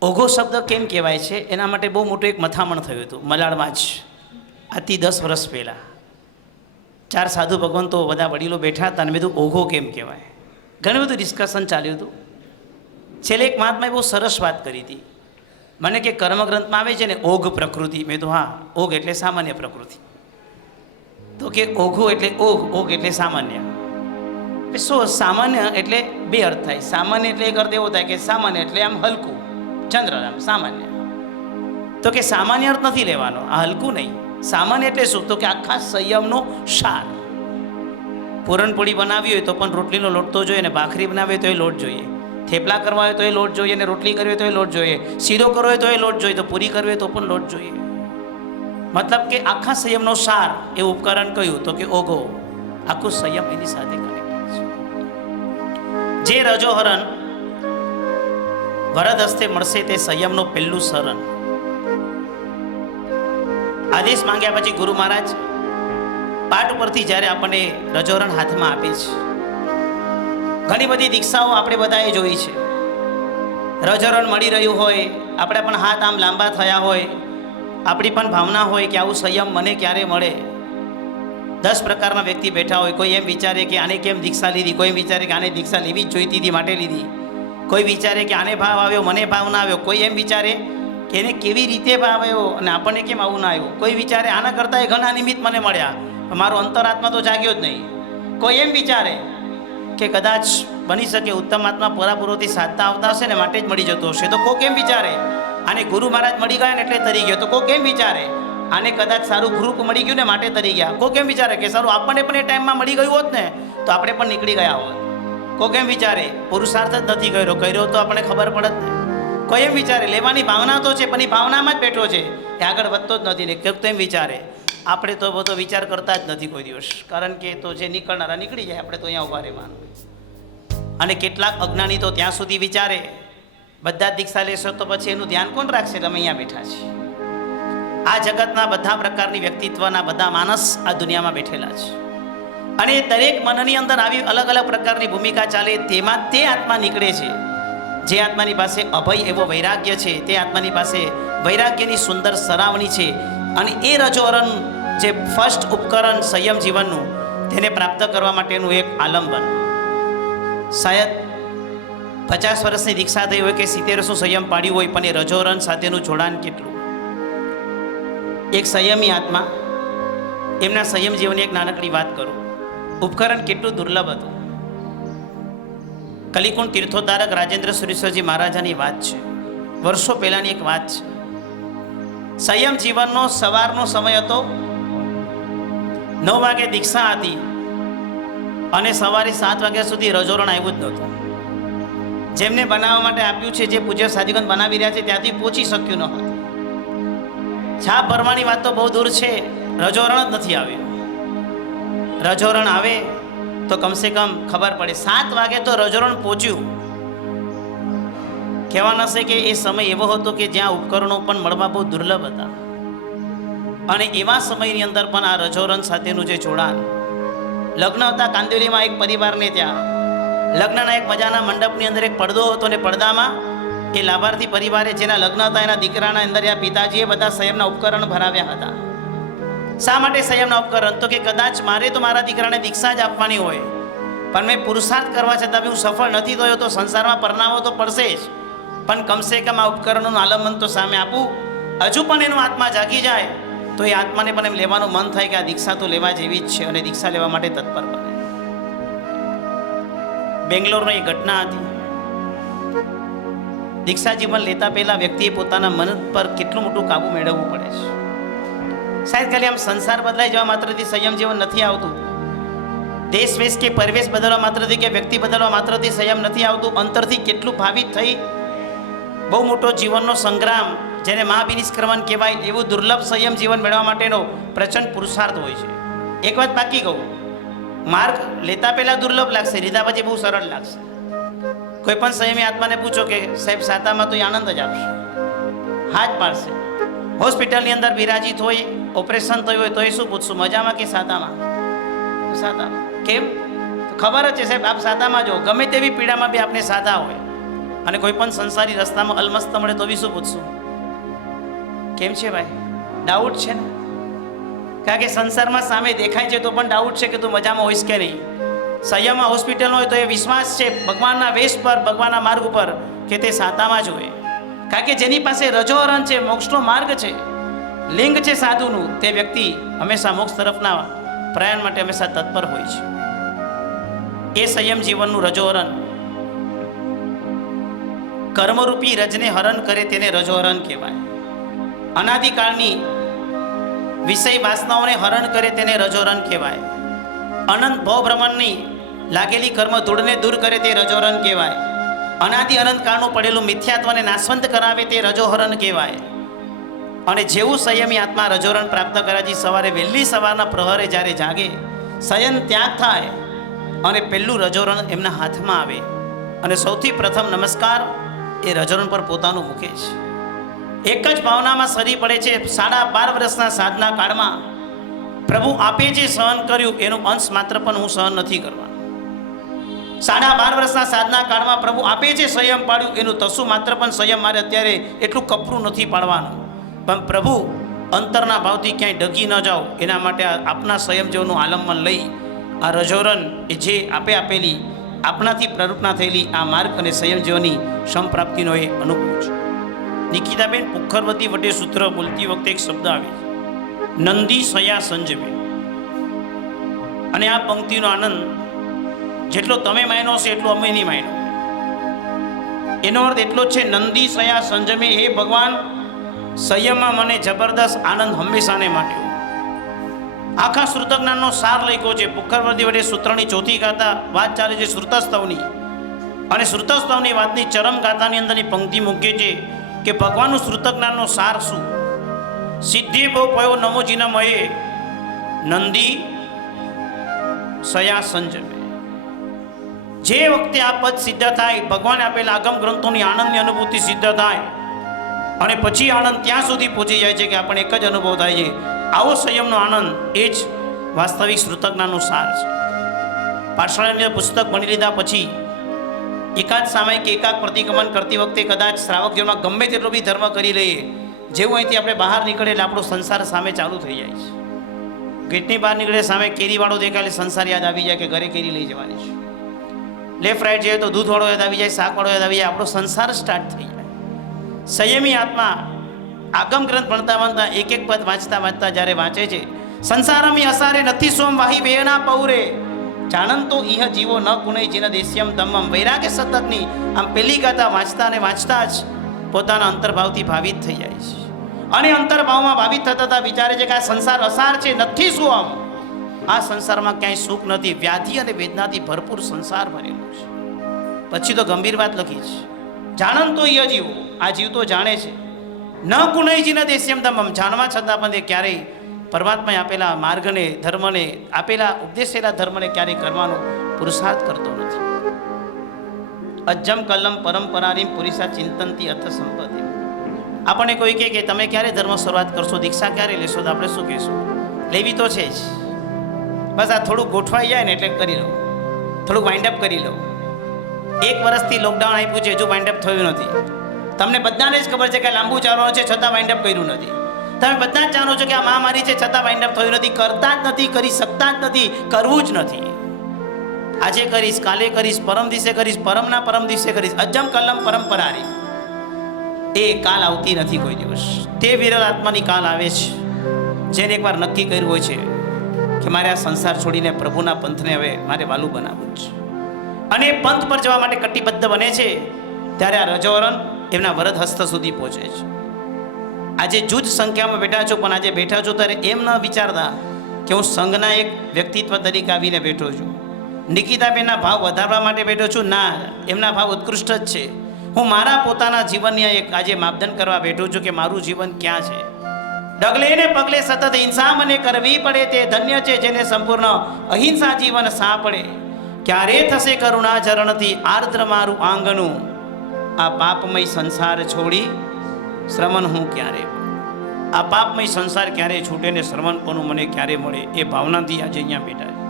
ઓઘો શબ્દ કેમ કહેવાય છે એના માટે બહુ મોટું એક મથામણ થયું હતું મલાડમાં જ આથી 10 વર્ષ પહેલાં. 4 સાધુ ભગવંતો બધા વડીલો બેઠા હતા અને મેં કીધું ઓઘો કેમ કહેવાય. ઘણું બધું ડિસ્કશન ચાલ્યું હતું. છેલ્લે એક મહાત્માએ બહુ સરસ વાત કરી હતી. મને કે કર્મગ્રંથમાં આવે છે ને ઓઘ પ્રકૃતિ. મેં તો હા, ઓઘ એટલે સામાન્ય પ્રકૃતિ. તો કે ઓઘો એટલે ઓઘ એટલે સામાન્ય. શું સામાન્ય એટલે 2 અર્થ થાય. સામાન્ય એટલે એક અર્થ એવો થાય કે સામાન્ય એટલે આમ હલકું ચંદ્ર, આમ સામાન્ય. તો કે સામાન્ય અર્થ નથી લેવાનો, આ હલકું નહીં. સામાન્ય એટલે શું? તો કે આખા સંયમનો સાર. પૂરણપોળી બનાવી હોય તો પણ રોટલીનો લોટ તો જોઈએ ને, ભાખરી બનાવી હોય તો એ લોટ જોઈએ, થેપલા કરવા હોય તો એ લોટ જોઈએ, ને રોટલી કરવી હોય તો એ લોટ જોઈએ, શીરો કરવો હોય તો એ લોટ જોઈએ, તો પૂરી કરવી હોય તો પણ લોટ જોઈએ. મતલબ કે આખા સંયમનો સાર એ ઉપકરણ કયું? તો કે ઓઘો. આખું સંયમ એની સાથે કનેક્ટેડ છે. જે રજોહરણ વરદ હસ્તે મળશે તે સંયમનો પહેલું શરણ. આદેશ માંગ્યા પછી ગુરુ મહારાજ પાઠ ઉપરથી જ્યારે આપણને રજોહરણ હાથમાં આપે છે, ઘણી બધી દીક્ષાઓ આપણે બધાએ જોઈ છે. રજોહરણ મળી રહ્યું હોય, આપણે પણ હાથ આમ લાંબા થયા હોય, આપણી પણ ભાવના હોય કે આવું સંયમ મને ક્યારે મળે. 10 પ્રકારના વ્યક્તિ બેઠા હોય. કોઈ એમ વિચારે કે આને કેમ દીક્ષા લીધી, કોઈ એમ વિચારે કે આને દીક્ષા લેવી જ જોઈતી હતી માટે લીધી, કોઈ વિચારે કે આને ભાવ આવ્યો મને ભાવ ના આવ્યો, કોઈ એમ વિચારે કે એને કેવી રીતે ભાવ આવ્યો અને આપણને કેમ આવું ના આવ્યું, કોઈ વિચારે આના કરતાં એ ઘણા નિમિત્ત મને મળ્યા પણ મારો અંતરાત્મા તો જાગ્યો જ નહીં. કોઈ એમ વિચારે કે કદાચ બની શકે ઉત્તમ આત્મા પુરાપુરોથી સાધતા આવતા હશે ને માટે જ મળી જતો હશે. તો કોઈ કેમ વિચારે આને ગુરુ મહારાજ મળી ગયા ને એટલે તરી ગયો. તો કોઈ કેમ વિચારે આને કદાચ સારું ગ્રુપ મળી ગયું ને માટે તરી ગયા. કોઈ કેમ વિચારે કે સારું આપણને પણ એ ટાઈમમાં મળી ગયું હોત ને તો આપણે પણ નીકળી ગયા હોત. કોઈ કેમ વિચારે પુરુષાર્થ જ નથી કર્યો તો આપણને ખબર પડત ને. કોઈ એમ વિચારે લેવાની ભાવના તો છે પણ એ ભાવનામાં જ બેઠો છે, એ આગળ વધતો જ નથી ને ક્યાંક તો એમ વિચારે. આપણે તો બધો વિચાર કરતા જ નથી કોઈ દિવસ, કારણ કે તો જે નીકળનારા નીકળી જાય, આપણે તો અહીંયા ઊભા રહેવાનું. અને કેટલાક અજ્ઞાની તો ત્યાં સુધી વિચારે બધા જ દીક્ષા લેશો તો પછી એનું ધ્યાન કોણ રાખશે? તમે અહીંયા બેઠા છીએ. આ જગતના બધા પ્રકારની વ્યક્તિત્વના બધા માણસ આ દુનિયામાં બેઠેલા છે, અને દરેક મનની અંદર આવી અલગ અલગ પ્રકારની ભૂમિકા ચાલે. તેમાં તે આત્મા નીકળે છે જે આત્માની પાસે અભય એવો વૈરાગ્ય છે, તે આત્માની પાસે વૈરાગ્યની સુંદર સરાવણી છે. અને એ રજોરણ જે ફર્સ્ટ ઉપકરણ સંયમ જીવનનું, તેને પ્રાપ્ત કરવા માટેનું એક આલંબન. શાયદ 50 વર્ષની દીક્ષા થઈ હોય કે 70 વર્ષનું સંયમ પાડ્યું હોય, પણ એ રજોરણ સાથેનું જોડાણ કેટલું. એક સંયમી આત્મા, એમના સંયમ જીવનની એક નાનકડી વાત કરું. ઉપકરણ કેટલું દુર્લભ હતું. કલિકુંડ તીર્થોદ્ધારક રાજેન્દ્ર સુરેશ્વરજી મહારાજાની વાત છે, વર્ષો પહેલાની એક વાત છે. સંયમ જીવનનો સવારનો સમય હતો, 9 વાગે દીક્ષા હતી અને સવારે 7 વાગ્યા સુધી રજોરણ આવ્યું જ નહોતું. જેમને બનાવવા માટે આપ્યું છે, જે પૂજ્ય સાધુગણ બનાવી રહ્યા છે, ત્યાંથી પહોંચી શક્યું ન હતું. છાપ ભરવાની વાત તો બહુ દૂર છે, રજોરણ જ નથી આવ્યું. રજોરણ આવે તો કમસે કમ ખબર પડે. 7 વાગે તો રજોરણ પહોંચ્યું. કહેવાના છે કે એ સમય એવો હતો કે જ્યાં ઉપકરણો પણ મળવા બહુ દુર્લભ હતા, અને એવા સમયની અંદર પણ આ રજોરણ સાથેનું જે જોડાણ. લગ્ન હતા કાંદોલીમાં એક પરિવારને, ત્યાં લગ્નના એક મજાના મંડપની અંદર એક પડદો હતો, અને પડદામાં એ લાભાર્થી પરિવારે જેના લગ્ન હતા એના દીકરાના અંદર આ પિતાજીએ બધા સંયમના ઉપકરણ ભરાવ્યા હતા. શા માટે સંયમના ઉપકરણ? તો કે કદાચ મારે તો મારા દીકરાને દીક્ષા જ આપવાની હોય, પણ મેં પુરુષાર્થ કરવા છતાં બી હું સફળ નથી થયો, તો સંસારમાં પરણાવો તો પડશે જ, પણ કમસે કમ આ ઉપકરણોનું આલંબન તો સામે આપું. હજુ પણ એનો આત્મા જાગી જાય તો એ આત્માને પણ એમ લેવાનું મન થાય કે આ દીક્ષા તો લેવા જેવી જ છે, અને દીક્ષા લેવા માટે તત્પર બને. બેંગ્લોરની એક ઘટના હતી. દીક્ષા જીવન લેતા પહેલા વ્યક્તિએ પોતાના મન પર કેટલું મોટું કાબુ મેળવવું પડે છે. શાયદ ખાલી આમ સંસાર બદલાઈ જવા માત્રથી સંયમ જીવન નથી આવતું. દેશ વેશ કે પરિવેશ બદલવા માત્રથી કે વ્યક્તિ બદલવા માત્રથી સંયમ નથી આવતું. અંતરથી કેટલું ભાવિત થઈ બહુ મોટો જીવનનો સંગ્રામ, જેને મહાબિનિષ્ક્રમણ કહેવાય, એવું દુર્લભ સંયમ જીવન મેળવવા માટેનો પ્રચંડ પુરુષાર્થ હોય છે. એક વાત પાકી કહું, માર્ગ લેતા પહેલા દુર્લભ લાગશે, લીધા પછી બહુ સરળ લાગશે. કોઈ પણ સંયમી આત્માને પૂછો કે સાહેબ સાતામાં તો એ આનંદ જ આપશે, હાથ પાડશે. હોસ્પિટલની અંદર બિરાજિત હોય, ઓપરેશન થયું હોય તો એ શું પૂછશું, મજામાં કે સાતામાં? સાતામાં. કેમ? તો ખબર જ છે સાહેબ, આપ સાતામાં જો. ગમે તેવી પીડામાં બી આપણે સાદા હોય, અને કોઈ પણ સંસારી રસ્તામાં અલમસ્ત મળે તો બી શું પૂછશું, કેમ છે ભાઈ? ડાઉટ છે ને? કારણ કે સંસારમાં સામે દેખાય છે તો પણ ડાઉટ છે કે તું મજામાં હોઈશ કે નહીં. સંયમમાં હોસ્પિટલ હોય તો એ વિશ્વાસ છે ભગવાનના વેશ પર, ભગવાનના માર્ગ ઉપર, કે તે સાતામાં જ હોય. કારણ કે જેની પાસે રજોવરણ છે, મોક્ષનો માર્ગ છે, લિંગ છે સાધુનું, તે વ્યક્તિ હંમેશા મોક્ષ તરફના પ્રયાણ માટે હંમેશા તત્પર હોય છે. એ સંયમ જીવનનું રજોવરણ, કર્મરૂપી રજને હરણ કરે તેને રજોવરણ કહેવાય. અનાદિકાળની વિષય વાસનાઓને હરણ કરે તેને રજોવરણ કહેવાય. અનંત ભવ ભ્રમણની લાગેલી કર્મ ધૂળને દૂર કરે તે રજોહરણ કહેવાય. અનાદિ અનંત કાળનું પડેલું મિથ્યાત્વને નાશવંત કરાવે તે રજોહરણ કહેવાય. અને જેવું સંયમી આત્મા રજોહરણ પ્રાપ્ત કરાજી સવારે વહેલી સવારના પ્રહરે જ્યારે જાગે, શયન ત્યાગ થાય અને પહેલું રજોહરણ એમના હાથમાં આવે, અને સૌથી પ્રથમ નમસ્કાર એ રજોહરણ પર પોતાનું મૂકે છે. એક જ ભાવનામાં સરી પડે છે. 12.5 વર્ષના સાધના કાળમાં પ્રભુ આપે જે સહન કર્યું એનો અંશ માત્ર પણ હું સહન નથી કરવાનો. 12.5 વર્ષના સાધના કાળમાં પ્રભુ આપે જે સંયમ પાડ્યું એનું તસું માત્ર પણ સંયમ મારે અત્યારે એટલું કપરું નથી પાડવાનું. પણ પ્રભુ અંતરના ભાવથી ક્યાંય ડગી ન જાઓ એના માટે આપના સંયમ જેવનું આલંબન લઈ આ રજોહરણ એ જે આપેલી આપણાથી પ્રરૂપના થયેલી આ માર્ગ અને સંયમ જીવનની સમપ્રાપ્તિનો એ અનુભવ છે. નિકિતાબેન પુખરવતી વટે સૂત્ર બોલતી વખતે એક શબ્દ આવે છે, નંદી સયા સંજમે. અને આ પંક્તિનો આનંદ જેટલો તમે માયનો છે એટલો અમે નહીં માયનો. એનો અર્થ એટલો જ છે, નંદી સયા સંજમે. હે ભગવાન, સંયમમાં મને જબરદસ્ત આનંદ હંમેશાને માટે. આખા શ્રુતજ્ઞાનનો સાર લખ્યો છે. પુખરવતી વડે સૂત્રની ચોથી ગાતા વાત ચાલે છે શ્રુતસ્તવની. અને શ્રુતસ્તવની વાતની ચરમ ગાથાની અંદરની પંક્તિ મૂકે છે કે ભગવાનનું શ્રુત જ્ઞાનનો સાર શું? સિદ્ધિ બહુ પયો નમોજીના મયે નંદી સયા સંજમે. જે વખતે આ પદ સિદ્ધ થાય, ભગવાને આપેલા આગમ ગ્રંથોની આનંદની અનુભૂતિ સિદ્ધ થાય અને પછી આનંદ ત્યાં સુધી પહોંચી જાય છે કે આપણને એક જ અનુભવ થાય છે. આવો સંયમનો આનંદ એ જ વાસ્તવિક શ્રુતજ્ઞાનનો સાર છે. પાઠશાળાની પુસ્તક ભણી લીધા પછી એકાદ સામયિક કે એકાદ પ્રતિક્રમણ કરતી વખતે કદાચ શ્રાવક જીવનમાં ગમે તેટલો બી ધર્મ કરી લઈએ, જેવું અહીંથી આપણે બહાર નીકળે એટલે આપણો સંસાર સામે ચાલુ થઈ જાય છે. ગેટની બહાર નીકળે સામે કેરીવાળો દેખાય એટલે સંસાર યાદ આવી જાય કે ઘરે કેરી લઈ જવાની છે. લેફ્ટ રાઈટ જઈએ તો દૂધવાળો યાદ આવી જાય, શાકવાળો યાદ આવી જાય, આપણો સંસાર સ્ટાર્ટ થઈ જાય. સંયમી આત્મા આગમ ગ્રંથ ભણતા ભણતા એક એક પદ વાંચતા વાંચતા જ્યારે વાંચે છે, સંસારમી અસારે નથી સોમ વાહી વેના પૌરે જાણંતો ઇહ જીવો ન કુણય જીન દેશ્યમ તમમ. વૈરાગ્ય સતતની આમ પેલી ગાથા વાંચતા અને વાંચતા જ પોતાના અંતર્ભાવથી ભાવિત થઈ જાય છે. અને અંતર્ભાવમાં ભાવિત થતા વિચારે છે કે આ સંસાર અસાર છે, નથી શું આમ આ સંસારમાં ક્યાંય સુખ નથી, વ્યાધિ અને વેદનાથી ભરપૂર સંસાર ભરેલો છે. પછી તો ગંભીર વાત લખી છે, જાણંતો ઇહ જીવો, આ જીવ તો જાણે છે, ન કુણયજીના દેશ્યમ તમમ, જાણવા છતાં પણ તે ક્યારેય પરમાત્માએ આપેલા માર્ગને, ધર્મને, આપેલા ઉપદેશેલા ધર્મને ક્યારેય કરવાનો પુરુષાર્થ કરતો નથી. અજ્જમ કલમ પરંપરાની પુરીસા ચિંતનથી અર્થ સંપત્તિ. આપણને કોઈ કહે કે તમે ક્યારે ધર્મ શરૂઆત કરશો, દીક્ષા ક્યારે લેશો, તો આપણે શું કહીશું? લેવી તો છે જ, બસ આ થોડુંક ગોઠવાઈ જાય ને એટલે કરી લો, થોડુંક વાઇન્ડઅપ કરી લો. 1 વર્ષથી લોકડાઉન આપ્યું છે, હજુ વાઇન્ડઅપ થયું નથી. તમને બધાને જ ખબર છે કે લાંબુ ચાલવાનું છે, છતાં વાઇન્ડઅપ કર્યું નથી. તમે બધા જ જાણો છો કે આ મહામારી છે, છતાં વાઇન્ડઅપ થયું નથી. કરતા જ નથી, કરી શકતા જ નથી, કરવું જ નથી. આજે કરીશ, કાલે કરીશ, પરમ દિવસે કરીશ, પરમના પરમ દિવસે કરીશ. અજમ કલમ પરંપરાની એ કાલ આવતી નથી કોઈ દિવસ. તે વિરલ આત્માની કાલ આવે છે જેને એકવાર નક્કી કર્યું હોય છે કે મારે આ સંસાર છોડીને પ્રભુના પંથને હવે મારે વાલું બનાવવું છે, અને પંથ પર જવા માટે કટિબદ્ધ બને છે. ત્યારે આ રજોવરણ એમના વરદ હસ્ત સુધી પહોંચે છે. આજે જૂજ સંખ્યામાં બેઠા છો, પણ આજે બેઠા છો ત્યારે એમ ન વિચારતા કે હું સંઘના એક વ્યક્તિત્વ તરીકે આવીને બેઠો છું, નિકિતાબેનના ભાવ વધારવા માટે બેઠો છું. ના, એમના ભાવ ઉત્કૃષ્ટ જ છે. હું મારા પોતાના જીવનની એક આજે માપદંડ કરવા બેઠો છું કે મારું જીવન ક્યાં છે. ડગલે ને પગલે સતત હિંસા મને કરવી પડે તે ધન્ય છે જેને સંપૂર્ણ અહિંસા જીવન સા પડે. ક્યારે થશે કરુણા ચરણથી આર્દ્ર મારું આંગણું, આ પાપમય સંસાર છોડી શ્રમણ હું ક્યારે, આ પાપમય સંસાર ક્યારે છૂટે ને શ્રવણપણું મને ક્યારે મળે, એ ભાવનાથી આજે અહીંયા બેઠા છે.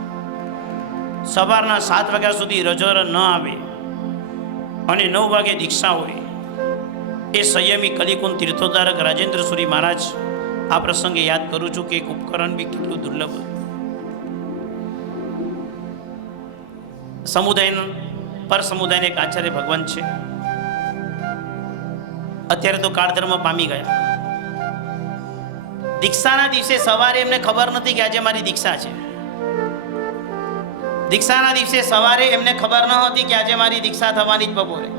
સવારના 7 વાગ્યા સુધી રજોવરણ ન આવે અને 9 વાગે દીક્ષા હોય, એ સંયમી કલિકુંજ તીર્થોદ્ધારક રાજેન્દ્ર સુરી મહારાજ આ પ્રસંગે યાદ કરું છું કે એક ઉપકરણ બી કેટલું દુર્લભ. સમુદાય પર સમુદાયને એક આચાર્ય ભગવાન છે. અત્યારે તો કાળ ધર્મ પામી ગયા. દીક્ષાના દિવસે સવારે એમને ખબર નથી કે આજે મારી દીક્ષા છે. દીક્ષાના દિવસે સવારે એમને ખબર ન હતી કે આજે મારી દીક્ષા થવાની જ બપોરે.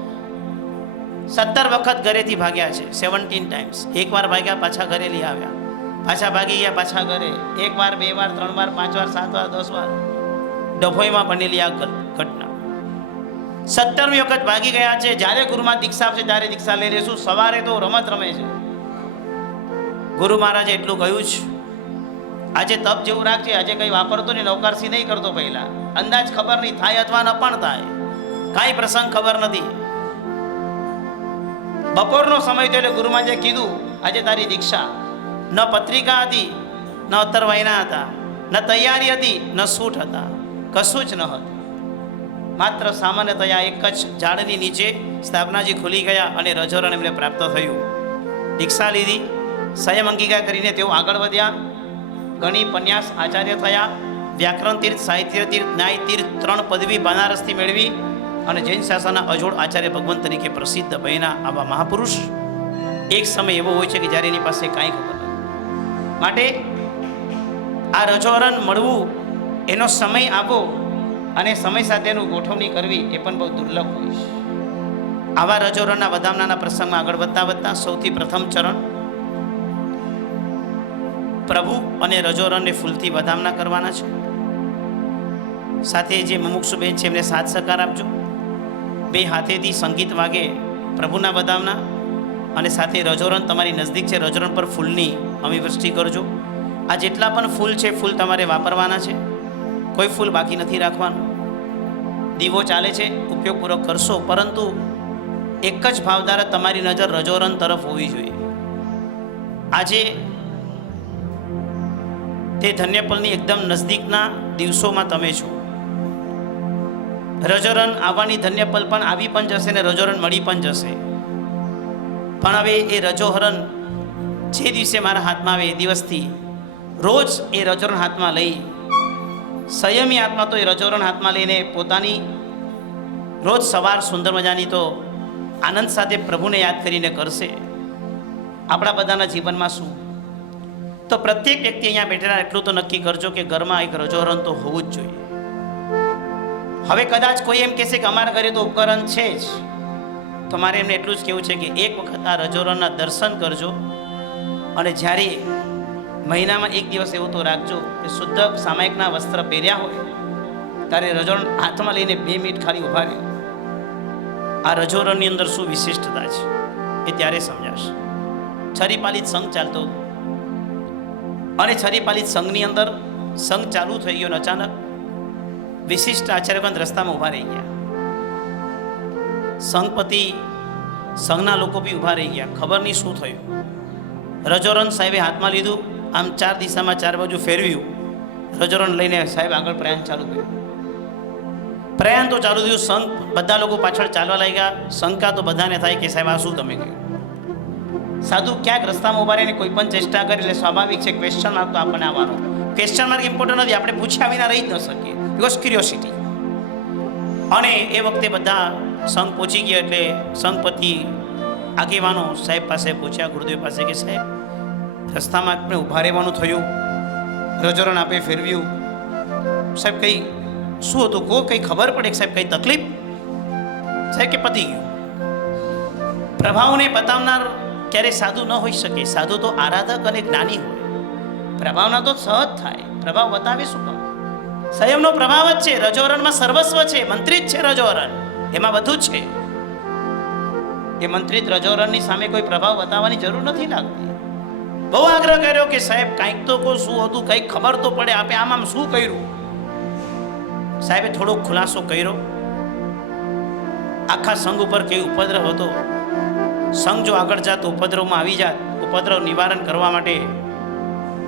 17 વખત ઘરેથી ભાગ્યા છે, 17 ટાઈમ્સ. એકવાર ભાગ્યા, પાછા ઘરે લઈ આવ્યા, પાછા ભાગી ગયા, પાછા ઘરે. 1 વાર, 2 વાર, 3 વાર, 5 વાર, 7 વાર, 10 વાર. ડભોઈમાં બનેલી આ ઘટના. 17મી વખત ભાગી ગયા છે. જ્યારે ગુરુમાં દીક્ષા આપશે ત્યારે દીક્ષા લઈ લેશું. સવારે તો રમત રમે છે. ગુરુ મહારાજે એટલું કહ્યું છે, આજે તપ જેવું રાખજે, આજે કંઈ વાપરતો નહીં, નૌકારસી નહીં કરતો. પહેલા અંદાજ ખબર નહીં થાય અથવા ન પણ થાય, કાંઈ પ્રસંગ ખબર નથી. બપોરનો સમય તો એટલે ગુરુ મહારાજે કીધું આજે તારી દીક્ષા. ન પત્રિકા હતી, ન અત્તર વાયના હતા, ન તૈયારી હતી, ન સૂટ હતા, કશું જ ન હતું. માત્ર સામાન્યતયા એક જ ઝાડની નીચે સ્થાપનાજી ખુલી ગયા અને રજોવરણ એમને પ્રાપ્ત થયું. દીક્ષા લીધી, સંયમ અંગીકાર કરીને તેઓ આગળ વધ્યા. ગણી પન્યાસ આચાર્ય થયા. વ્યાકરણ તીર્થ, સાહિત્ય તીર્થ, ન્યાય તીર્થ 3 પદવી બનારસથી મેળવી અને જૈન શાસનના અજોડ આચાર્ય ભગવાન તરીકે પ્રસિદ્ધ બન્યા. આવા મહાપુરુષ એક સમય એવો હોય છે કે જ્યારે એની પાસે કાંઈ ખબર નથી. માટે આ રજોવરણ મળવું, એનો સમય આપો અને સમય સાથેનું ગોઠવણી કરવી એ પણ બહુ દુર્લભ હોય છે. આવા રજોવરણના વધામણાના પ્રસંગમાં આગળ વધતા વધતા સૌથી પ્રથમ ચરણ પ્રભુ અને રજોવરણને ફૂલથી વધામણા કરવાના છે. સાથે જે મુમુક્ષુબેન છે એમને સાથ સહકાર આપજો. બે હાથેથી સંગીત વાગે પ્રભુના બધામના, અને સાથે રજોરણ તમારી નજદીક છે, રજોરણ પર ફૂલની અમીવૃષ્ટિ કરજો. આ જેટલા પણ ફૂલ છે, ફૂલ તમારે વાપરવાના છે, કોઈ ફૂલ બાકી નથી રાખવાનું. દીવો ચાલે છે, ઉપયોગપૂર્વક કરશો, પરંતુ એક જ ભાવ દ્વારા તમારી નજર રજોરણ તરફ હોવી જોઈએ. આજે તે ધન્યપલની એકદમ નજદીકના દિવસોમાં તમે છો. રજોરણ આવવાની ધન્યપલ પણ આવી પણ જશે ને રજોરણ મળી પણ જશે. પણ હવે એ રજોહરણ જે દિવસે મારા હાથમાં આવે એ દિવસથી રોજ એ રજોરણ હાથમાં લઈ, સંયમી આત્મા તો એ રજોરણ હાથમાં લઈને પોતાની રોજ સવાર સુંદર મજાની તો આનંદ સાથે પ્રભુને યાદ કરીને કરશે. આપણા બધાના જીવનમાં શું, તો પ્રત્યેક વ્યક્તિ અહીંયા બેઠેલા એટલું તો નક્કી કરજો કે ઘરમાં એક રજોહરણ તો હોવું જ જોઈએ. હવે કદાચ કોઈ એમ કહેશે કે અમારા ઘરે તો ઉપકરણ છે જ, તો મારે એમને એટલું જ કહેવું છે કે એક વખત આ રજોરણના દર્શન કરજો. અને જ્યારે મહિનામાં એક દિવસ એવું તો રાખજો કે શુદ્ધ સામાયિકના વસ્ત્ર પહેર્યા હોય ત્યારે રજોરણ હાથમાં લઈને 2 મિનિટ ખાલી ઊભા રહે. આ રજોરણની અંદર શું વિશિષ્ટતા છે એ ત્યારે સમજાશે. છરીપાલિત સંઘ ચાલતો હતો અને છરીપાલિત સંઘની અંદર સંઘ ચાલુ થઈ ગયો. અચાનક વિશિષ્ટ આચાર્યગંધ રસ્તામાં ઊભા રહી ગયા. સંઘપતિ સંઘના લોકો બી ઊભા રહી ગયા. ખબર નહીં શું થયું. રજોરણ સાહેબે હાથમાં લીધું, આમ 4 દિશામાં 4 બાજુ ફેરવ્યું. રજોરણ લઈને સાહેબ આગળ પ્રયાણ ચાલુ કર્યું. પ્રયાણ તો ચાલુ થયું. સંઘ બધા લોકો પાછળ ચાલવા લાગ્યા. શંકા તો બધાને થાય કે સાહેબ આ શું તમે કહ્યું. સાધુ ક્યાંક રસ્તામાં ઊભા રહીને કોઈ પણ ચેષ્ટા કરી એટલે સ્વાભાવિક છે ક્વેશ્ચન માર્ક તો આપણને આવવાનો. ક્વેશ્ચન માર્ક ઇમ્પોર્ટન્ટ નથી, આપણે પૂછ્યા વિના રહી જ ન શકીએ, બિકોઝ ક્યુરિયોસિટી. અને એ વખતે બધા સંઘ પહોંચી ગયા એટલે સંઘપતિ આગેવાનો સાહેબ પાસે પૂછ્યા, ગુરુદેવ પાસે, કે સાહેબ રસ્તામાં આપણે ઊભા રહેવાનું થયું, રજોરણ આપે ફેરવ્યું, સાહેબ કંઈ શું હતું કહો, કંઈ ખબર પડે કે સાહેબ કંઈ તકલીફ? સાહેબ કે પતી ગયું. પ્રભાવને બતાવનાર ક્યારે સાધુ ન હોઈ શકે. સાધુ તો આરાધક અને જ્ઞાની હોય. પ્રભાવના તો સહજ થાય, પ્રભાવ બતાવે શું કામ? સંયમનો પ્રભાવ જ છે. રજોરણમાં સર્વસ્વ છે, મંત્રિત છે રજોરણ, એમાં બધું જ છે. એ મંત્રિત રજોરણની સામે કોઈ પ્રભાવ બતાવવાની જરૂર નથી લાગતી. બહુ આગ્રહ કર્યો કે સાહેબ કાંઈક તો કહો, શું હતું, કંઈક ખબર તો પડે, આપે આમ શું કર્યું. સાહેબે થોડોક ખુલાસો કર્યો. આખા સંઘ ઉપર કેવી ઉપદ્રવ હતો. સંઘ જો આગળ જાત ઉપદ્રવમાં આવી જાત, ઉપદ્રવ નિવારણ કરવા માટે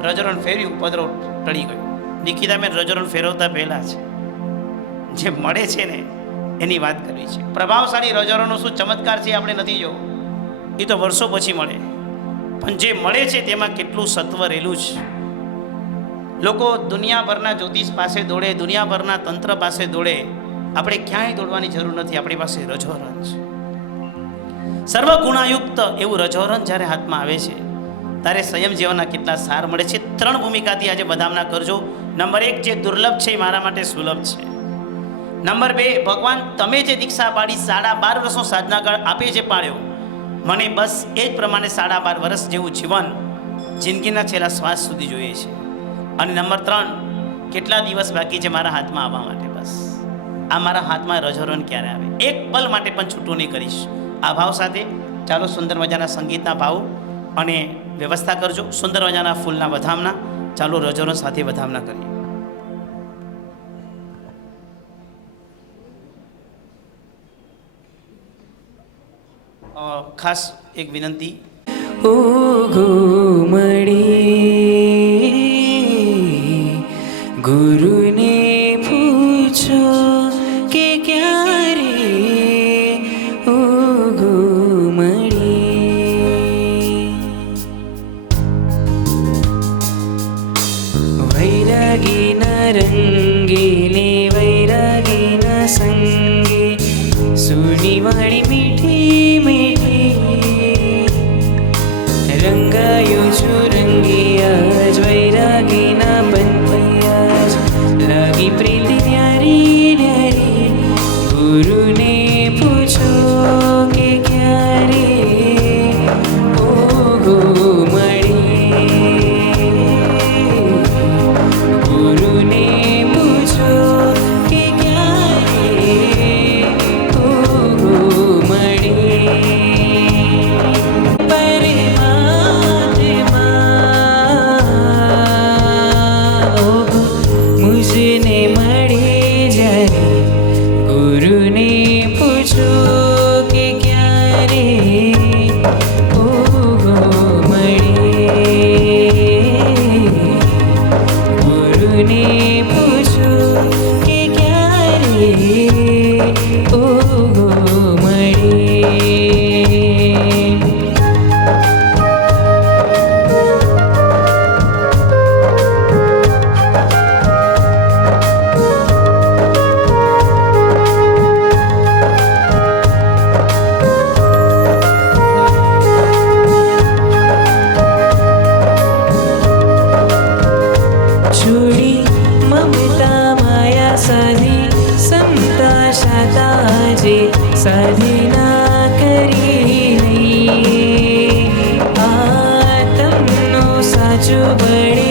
રજોરણ ફેર્યું, ઉપદ્રવ ટળી ગયો. નિકિતાબેન રજોરણ ફેરવતા પહેલા છે જે મળે છે ને એની વાત કરવી છે. પ્રભાવશાળી રજોરણનો શું ચમત્કાર છે આપણે નથી જોવો, એ તો વર્ષો પછી મળે. પણ જે મળે છે તેમાં કેટલું સત્વ રહેલું છે. લોકો દુનિયાભરના જ્યોતિષ પાસે દોડે, દુનિયાભરના તંત્ર પાસે દોડે, આપણે ક્યાંય દોડવાની જરૂર નથી. આપણી પાસે રજોરણ છે. સર્વ ગુણાયુક્ત એવું રજોરણ જ્યારે હાથમાં આવે છે ત્યારે સંયમ જીવનના કેટલા સાર મળે છે. 3 ભૂમિકાથી આજે બધામના કરજો. નંબર 1, જે દુર્લભ છે એ મારા માટે સુલભ છે. નંબર 2, ભગવાન તમે જે દીક્ષા પાડી 12.5 વર્ષનો સાધનાકાળ આપે છે પાડ્યો, મને બસ એ જ પ્રમાણે 12.5 વર્ષ જેવું જીવન જિંદગીના છેલ્લા શ્વાસ સુધી જોઈએ છે. અને નંબર 3, કેટલા દિવસ બાકી છે મારા હાથમાં આવવા માટે. બસ આ મારા હાથમાં રજોરણ ક્યારે આવે, એક પલ માટે પણ છૂટું નહીં કરીશ. આ ભાવ સાથે ચાલો સુંદર મજાના સંગીતના ભાવ અને વ્યવસ્થા કરજો. સુંદર મજાના ફૂલના વધામના, ચાલો રજોરણ સાથે વધામના કરીએ. ખાસ એક વિનંતી, ઓ ઘુમડી ગુરુને પૂછો કે ક્યારે, ઓ ઘુમડી વૈરાગીના રંગે ને વૈરાગીના સંગે સુની વાળી મીઠી મીઠી રંગાયું છું રંગિયા જ વૈરાગીના પંથિયા જ લાગી પ્રીતિ ન્યારી ન્યારી ગુરુને પૂછો કે ક્યારે, ઓ ઘુમડી ગુરુને પૂછો કે ક્યારે, ઓ પૂછું બળે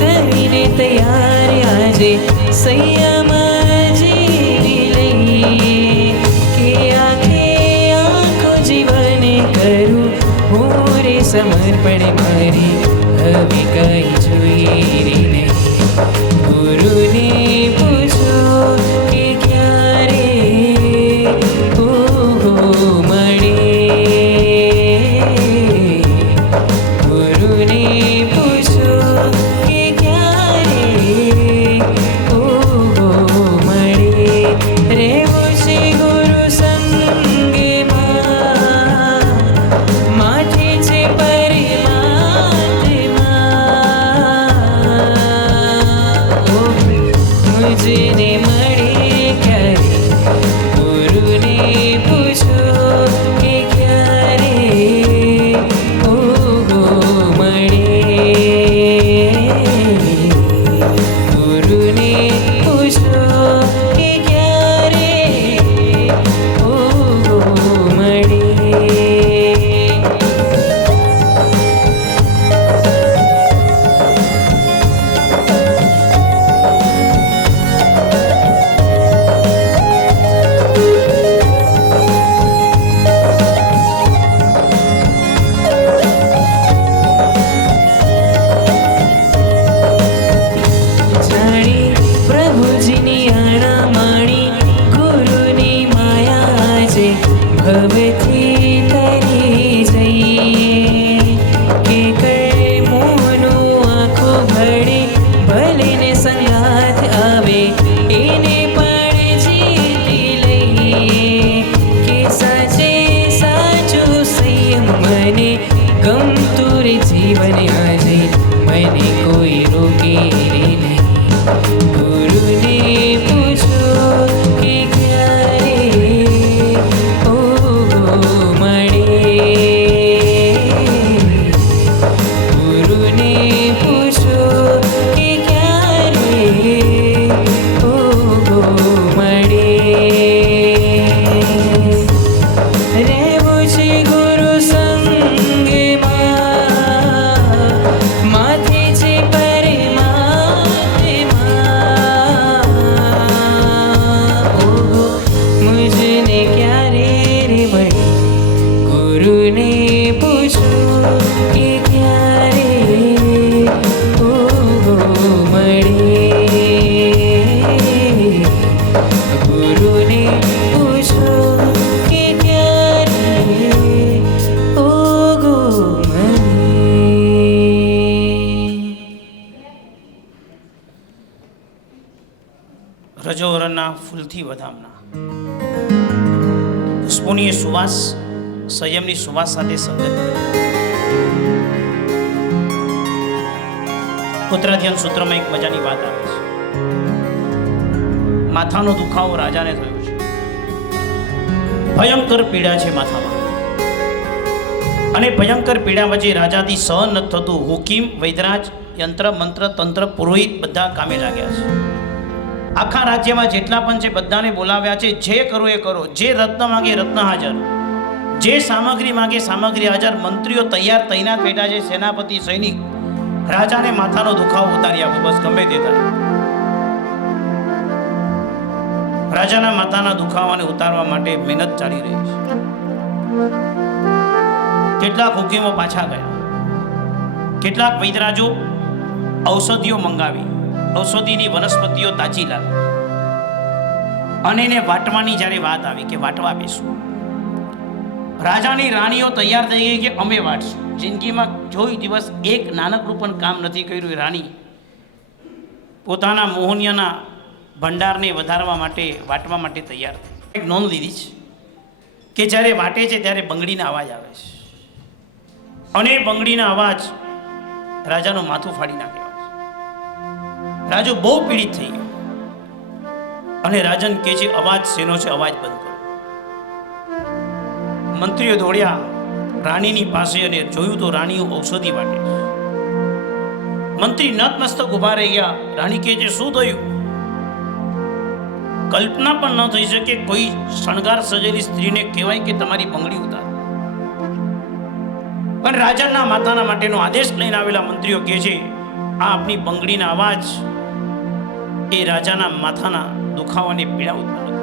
કરીને તૈયાર આજે સંયમ જીવી લઈએ કે આખે આખું જીવન કરું હું રે સમર્પણ મારી હવે કઈ જોઈએ રે નહીં ગુરુને પૂછો કે ક્યારે મળે ગુરુને પૂછો કે ક્યારે મળે રહેવું છે ગુરુ સંગમાં માથે છે મુજને મળે ક્યારે ગુરુને પૂછો કે ક્યારે મળે ગુરુને પૂછો કે ક્યારે મળે જાણી પ્રભુજીની આણા માણી ગુરુની માયા આજે ભવથી તરી જઈએ કે કઈ મોહનું આંખો ભળે ભલે ને સંગાત આવે એને પણ જીતી લઈએ કે સાચે સાચું સંયમ મને ગમતું રે જીવન આજે મને કોઈ રોકે રે નહીં ગુરુને પૂછો કે ક્યારે મળે ગુરુને પૂછો કે ક્યારે મળે રહેવું છે ગુરુ સંગમાં માથે છે મુજને ક્યારે રે મળે ગુરુને પૂછો કે ક્યારે મળે ગુરુને પૂછો કે ક્યારે મળે રજોવરણના ફૂલથી વધામના પુષ્પોની એ સુવાસ સંયમની સુવાસ સાથે સંગત કરે. પુત્રાધ્યન સૂત્રમાં એક મજાની વાત આવે છે. માથાનો દુખાવો રાજાને થયો છે. ભયંકર પીડા છે માથામાં અને ભયંકર પીડા પછી રાજાથી સહન નથી થતું. હુકીમ વૈદરાજ યંત્ર મંત્ર તંત્ર પુરોહિત બધા કામે લાગ્યા છે. આખા રાજ્યમાં જેટલા પણ છે બધાને બોલાવ્યા છે. જે કરો એ કરો. જે રત્ન માંગે રત્ન હાજર, જે સામગ્રી માંગે સામગ્રી હાજર. મંત્રીઓ તૈયાર તૈનાત બેઠા છે. સેનાપતિ સૈનિક રાજાને માથાનો દુખાવો ઉતારી આપો, બસ ગમે તે થાય. રાજાના માથાના દુખાવાને ઉતારવા માટે મહેનત ચાલી રહી છે. કેટલાક હુકીમો પાછા ગયા. કેટલાક વૈદરાજો ઔષધિઓ મંગાવી, ઔષધિની વનસ્પતિઓ તાજી લાવી અને એને વાટવાની જ્યારે વાત આવી કે વાટવા બેસું, રાજાની રાણીઓ તૈયાર થઈ ગઈ કે અમે વાટશું. જિંદગીમાં જોઈ દિવસ એક નાનકડું પણ કામ નથી કર્યું. રાણી પોતાના મોહનિયાના ભંડારને વધારવા માટે વાટવા માટે તૈયાર થઈ. એક નોંધ લીધી છે કે જ્યારે વાટે છે ત્યારે બંગડીના અવાજ આવે છે અને બંગડીના અવાજ રાજાનું માથું ફાડી નાખે. રાજુ બહુ પીડિત થઈ ગયો અને રાજન કહે છે અવાજ શેનો છે, અવાજ બંધ કરો. મંત્રીઓ દોડ્યા રાણીની પાસે અને જોયું તો રાણીઓ ઔષધિ વાટે છે. મંત્રી નતમસ્તક ઉભા રહી ગયા. રાણી કહે છે શું થયું? કલ્પના પણ ન થઈ શકે કોઈ શણગાર સજેલી સ્ત્રીને કહેવાય કે તમારી બંગડી ઉતાર. પણ રાજાના માતાના માટેનો આદેશ લઈને આવેલા મંત્રીઓ કહે છે, આ આપની બંગડીના અવાજ એ રાજાના માથાના દુખાવાની પીડા ઉત્પન્ન કરે.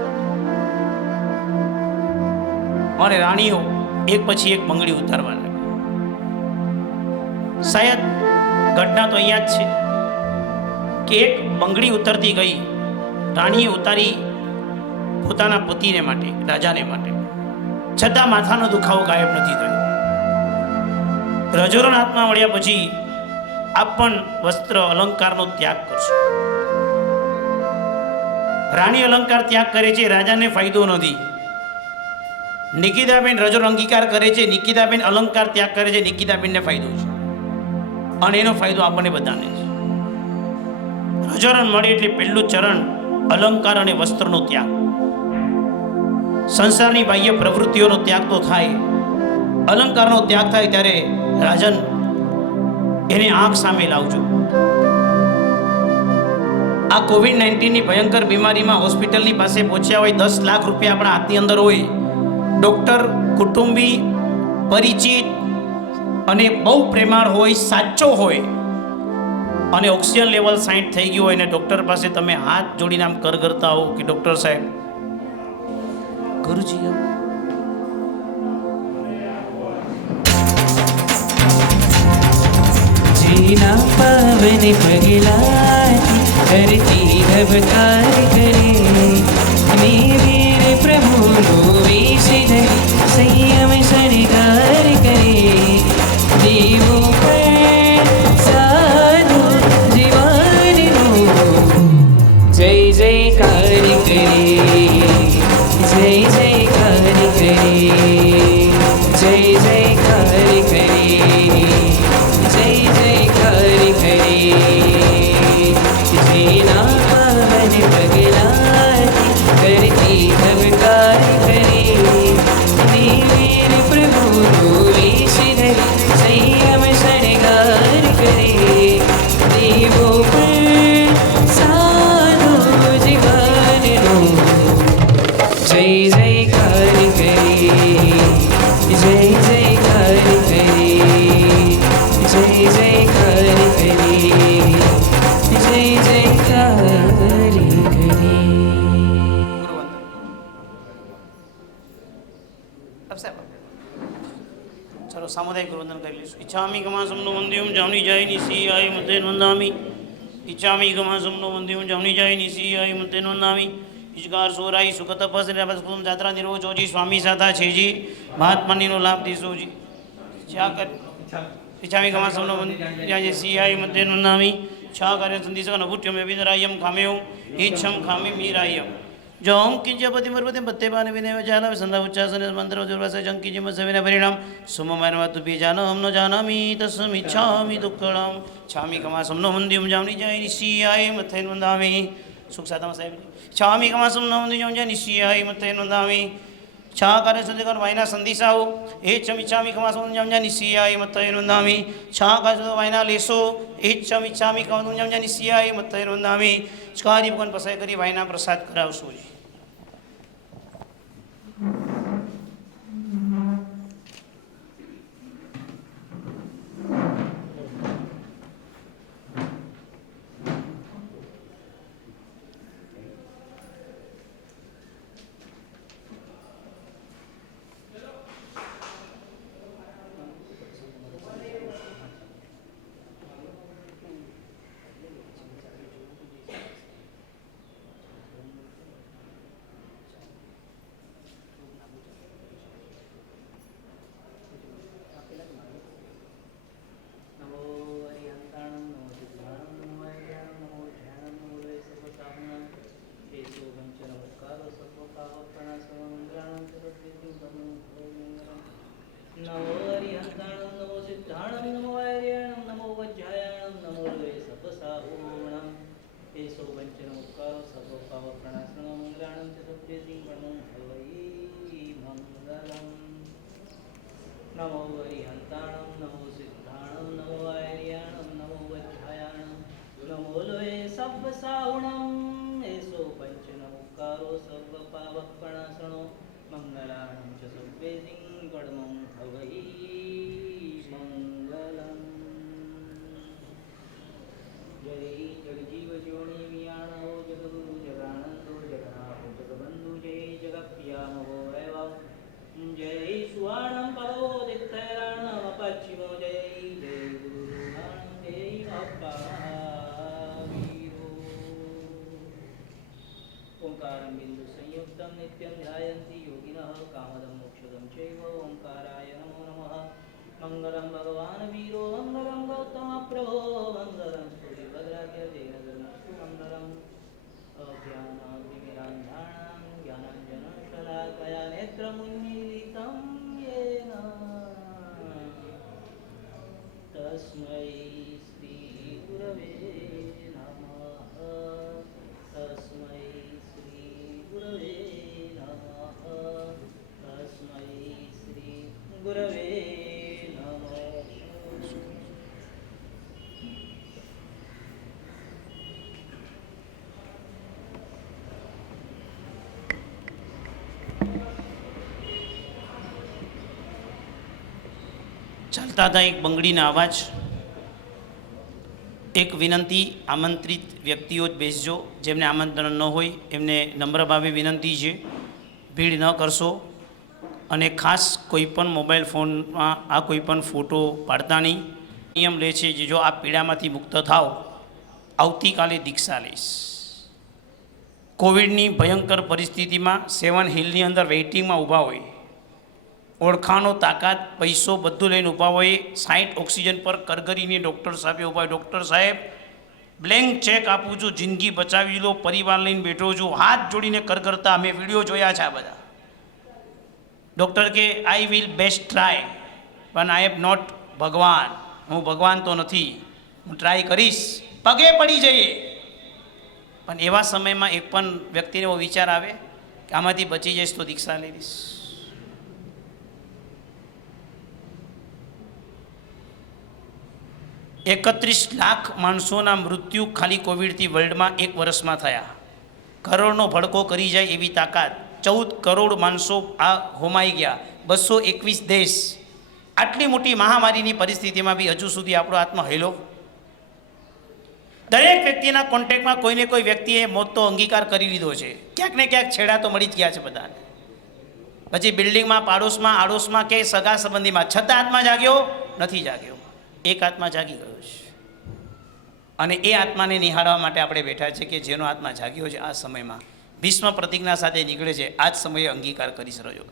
અને રાણીઓ એક પછી એક બંગડી ઉતારવા લાગી. શાયદ ઘટના તો અહીંયા જ છે કે એક બંગડી ઉતરતી ગઈ, રાણીએ ઉતારી પોતાના પતિને માટે, રાજાને માટે, છતાં માથાનો દુખાવો ગાયબ નથી થયો. રજોરના હાથમાં મળ્યા પછી આપ પણ વસ્ત્ર અલંકારનો ત્યાગ કરશો. રાણી અલંકાર ત્યાગ કરે છે, રાજાને ફાયદો નથી. નિકિતાબેન રજોર અંગીકાર કરે છે, નિકિતાબેન અલંકાર ત્યાગ કરે છે, નિકિતાબેનને ફાયદો છે. અને એનો ફાયદો આપણને બધાને છે. રજોરણ મળે એટલે પહેલું ચરણ અલંકાર અને વસ્ત્રનો ત્યાગ. સંસારની બાહ્ય પ્રવૃત્તિઓનો ત્યાગ તો થાય, અલંકારનો ત્યાગ થાય ત્યારે રાજન એને આંખ સામે લાવજો. આ કોવિડ-19ની ભયંકર બીમારીમાં હોસ્પિટલની પાસે પહોંચ્યા હોય, 10 લાખ રૂપિયા આપણા હાથની અંદર હોય, ડૉક્ટર કુટુંબી પરિચિત અને બહુ પ્રેમાળ હોય, સાચો હોય, અને ઓક્સિજન લેવલ 60 થઈ ગયું હોય ને ડૉક્ટર પાસે તમે હાથ જોડીને આમ કરતા હો કે ડૉક્ટર સાહેબ, ગુરુજી जीना पावन पगलाती धरती धबकार करे वीर प्रभु नो वेश धरि संयम शृंगार करे देवो पर साधु जीवन नो जय जयकार करे जय जयकार करे जय जयकार करे जय जयकार करे जीना पावन पगलाती धरती धबकार करे वीर प्रभु नो वेश धरि संयम शृंगार करे देवो पर साधु जीवन नो जय जयकार करे जय जयकार करे जय जयकार करे जय जयकार करे. ચલો સામુદાયિક ગુરુવંદન કરી લઈશું. ઈચ્છામી ગમાસમનો વંદ્યમ જામની જાય નિશી આય મતે નંદામી. ઈચ્છામી ગમાસમનો વંદ્યમ જામની જાય નિશી આય મતે નંદામી. ઈજગાર સોરાઈ સુખત પસરે બસકુમ જાત્રા નિરો જોજી સ્વામી સાથા છેજી મહાત્માનીનો લાભ દીસોજી. જ્યાં કર ઈચ્છામી ગમાસમનો વંદ્યમ નિશી આય મતે નંદામી. છા કાર્ય સંધિસક નભુટ્યમ અભિનરાયમ ખામેયમ ઈચ્છમ ખામી મીરાયમ. જોમ કિંચપતિ મર્વતે બત્તે પાને વિનય જાના સંધા ઉચ્ચાસન મંત્ર દુર્વાસ જંકી મસવિના પરિણામ સુમમાનવાતુ બીજાનમ ન જાનામી તસ્મિચ્છામિ દુક્કળમ. છામી કમાસમનો વંદ્યમ જામની જાય નિશી આય મતે નંદામી. સુખ સાતમ સાહેબ છામી કમાસમનો વંદ્યમ જાય નિશી આય મતે નંદામી. છા કાર્ય સંધિકર વાયના સંધિસાઓ એ છમિચ્છામી કમાસમ જમજા નિશિયાય મતય નંદામી. છા કાર્ય વાયના લેસો એ છમિચ્છામી કમાસમ જમજા નિશિયાય મતય નંદામી. છકારી ભગવાન પસાય કરી વાયના પ્રસાદ કરાવશો. નમો હરિહંતાણમ નમો સિદ્ધાણમ નમો વાર્યાણમ નમો વજ્જાયાણમ નમો લોય સપસાહૂણમ એસો પંચનમુક્કારો સર્વ પાવ પ્રણાસનો મંગળાણમ ચ સભ્યસિંહ ગણમ ભવૈ મંગલમ. નમો હરિહંતાણમ નમો સિદ્ધાણમ નમો વાર્યાણમ નમો વજ્જાયાણમ નમો લોય સપસાહૂણમ એસો પંચનમુક્કારો સર્વ પાવ પ્રણાસનો મંગળાણમ ચ સભ્યસિંહ ગણમ ભવૈ જગજીવ જ્યોણી વિયાણો જગગુરુ જગાનંદો જગન્નાથો જગબંધુ જય જગપ્રિયામો એવ જય સુવાણમ પવો દિત્તરાણમ પશ્ચિમો જય જય ગુરુનાણમ જય અપ્પાવીરો ઓંકારમ બિંદુ સંયુક્તમ નિત્યમ ધ્યાયન્તિ યોગિનઃ કામદમ મોક્ષદમ ચૈવ ઓંકારાય નમો નમઃ મંગલમ ભગવાન વીરો મંગલમ ગૌતમ પ્રભો મંગલમ સ્તુતિભદ્રાગ્ય જૈનધર્મસ્તુ મંગલમ અજ્ઞાનાતિમિરાંધાણાં જ્ઞાનાંજનશલાકયા નેત્રમુન્મીલિतं येन તસ્મૈ શ્રી ગુરવે નમઃ તસ્મૈ શ્રી ગુરવે નમઃ તસ્મૈ શ્રી ગુરવે ચાલતા હતા એક બંગડીના અવાજ. એક વિનંતી, આમંત્રિત વ્યક્તિઓ જ બેસજો. જેમને આમંત્રણ ન હોય એમને નમ્ર ભાવે વિનંતી છે, ભીડ ન કરશો. અને ખાસ કોઈ પણ મોબાઈલ ફોનમાં આ કોઈ પણ ફોટો પાડતા નહીં. નિયમ લે છે જે જો આ પીડામાંથી મુક્ત થાવ, આવતીકાલે દીક્ષા લઈશ. કોવિડની ભયંકર પરિસ્થિતિમાં 7 હિલની અંદર વેઇટિંગમાં ઊભા હોય, ઓળખાણો, તાકાત, પૈસો બધું લઈને ઊભા હોય. 60 ઓક્સિજન પર કરગરીને ડૉક્ટર સાહેબ ઊભા હોય. ડૉક્ટર સાહેબ બ્લેન્ક ચેક આપું છું, જિંદગી બચાવી લો, પરિવાર લઈને બેઠો છું, હાથ જોડીને કરગરતા અમે વિડીયો જોયા છે આ બધા. ડૉક્ટર કે આઈ વિલ બેસ્ટ ટ્રાય, પણ આઈ એમ નોટ ભગવાન. હું ભગવાન તો નથી, હું ટ્રાય કરીશ. પગે પડી જઈએ. પણ એવા સમયમાં એક પણ વ્યક્તિને એવો વિચાર આવે કે આમાંથી બચી જઈશ તો દીક્ષા લઈ લઈશ. 31 લાખ માણસોના મૃત્યુ ખાલી કોવિડથી વર્લ્ડમાં એક વર્ષમાં થયા. કરોડનો ભડકો કરી જાય એવી તાકાત. 14 કરોડ માણસો આ હોમાઈ ગયા. 221 દેશ. આટલી મોટી મહામારીની પરિસ્થિતિમાં બી હજુ સુધી આપણો આત્મા હેલો. દરેક વ્યક્તિના કોન્ટેક્ટમાં કોઈને કોઈ વ્યક્તિએ મોતનો અંગીકાર કરી લીધો છે. ક્યાંક ને ક્યાંક છેડા તો મળી જ ગયા છે બધાને. પછી બિલ્ડિંગમાં, પાડોશમાં, આડોશમાં કે સગા સંબંધીમાં, છતાં આત્મા જાગ્યો નથી જાગ્યો. એક આત્મા જાગી ગયો છે. અને એ આત્માને નિહાળવા માટે આપણે બેઠા છે કે જેનો આત્મા જાગ્યો છે આ સમયમાં ભીષ્મ પ્રતિજ્ઞા સાથે નીકળે છે. આ જ સમયે અંગીકાર કરીશ રહ્યો.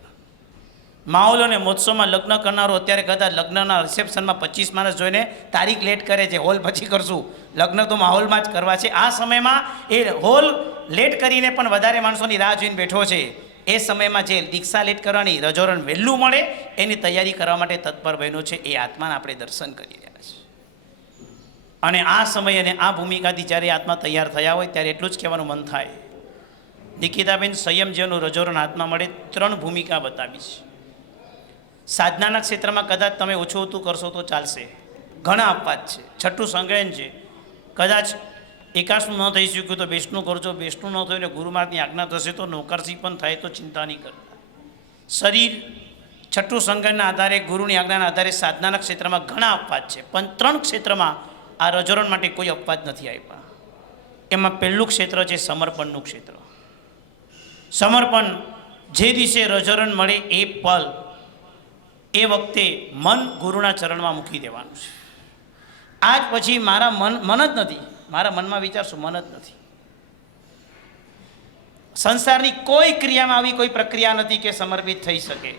માહોલ અને મહોત્સવમાં લગ્ન કરનારો અત્યારે કદાચ લગ્નના રિસેપ્શનમાં 25 માણસ જોઈને તારીખ લેટ કરે છે, હોલ પછી કરશું. લગ્ન તો માહોલમાં જ કરવા છે. આ સમયમાં એ હોલ લેટ કરીને પણ વધારે માણસોની રાહ જોઈને બેઠો છે. એ સમયમાં જે દીક્ષા લેટ કરવાની, રજોરણ વહેલું મળે એની તૈયારી કરવા માટે તત્પર બન્યો છે. એ આત્માને આપણે દર્શન કરી રહ્યા છીએ. અને આ સમય અને આ ભૂમિકાથી જ્યારે આત્મા તૈયાર થયા હોય ત્યારે એટલું જ કહેવાનું મન થાય, નિકિતાબેન સંયમ જેનું રજોરણ હાથમાં મળે 3 ભૂમિકા બતાવી છે. સાધનાના ક્ષેત્રમાં કદાચ તમે ઓછું ઓછું કરશો તો ચાલશે, ઘણા અપવાદ છે. છઠ્ઠું સંગ્રહણ છે. કદાચ એકાશનું ન થઈ શક્યું તો બેસનું કરજો, બેસનું ન થયું એટલે ગુરુમાર્ગની આજ્ઞા થશે તો નોકરસી પણ થાય તો ચિંતા નહીં કરતા. શરીર છઠ્ઠું સંગ્રહણના આધારે, ગુરુની આજ્ઞાના આધારે સાધનાના ક્ષેત્રમાં ઘણા અપવાદ છે. પણ 3 ક્ષેત્રમાં આ રજોરણ માટે કોઈ અપવાદ નથી આપ્યા. એમાં પહેલું ક્ષેત્ર છે સમર્પણનું ક્ષેત્ર. સમર્પણ જે દિવસે રજોરણ મળે એ પલ, એ વખતે મન ગુરુના ચરણમાં મૂકી દેવાનું છે. આજ પછી મારા મન જ નથી, મારા મનમાં વિચારશું, મન જ નથી. સંસારની કોઈ ક્રિયામાં આવી કોઈ પ્રક્રિયા નથી કે સમર્પિત થઈ શકે,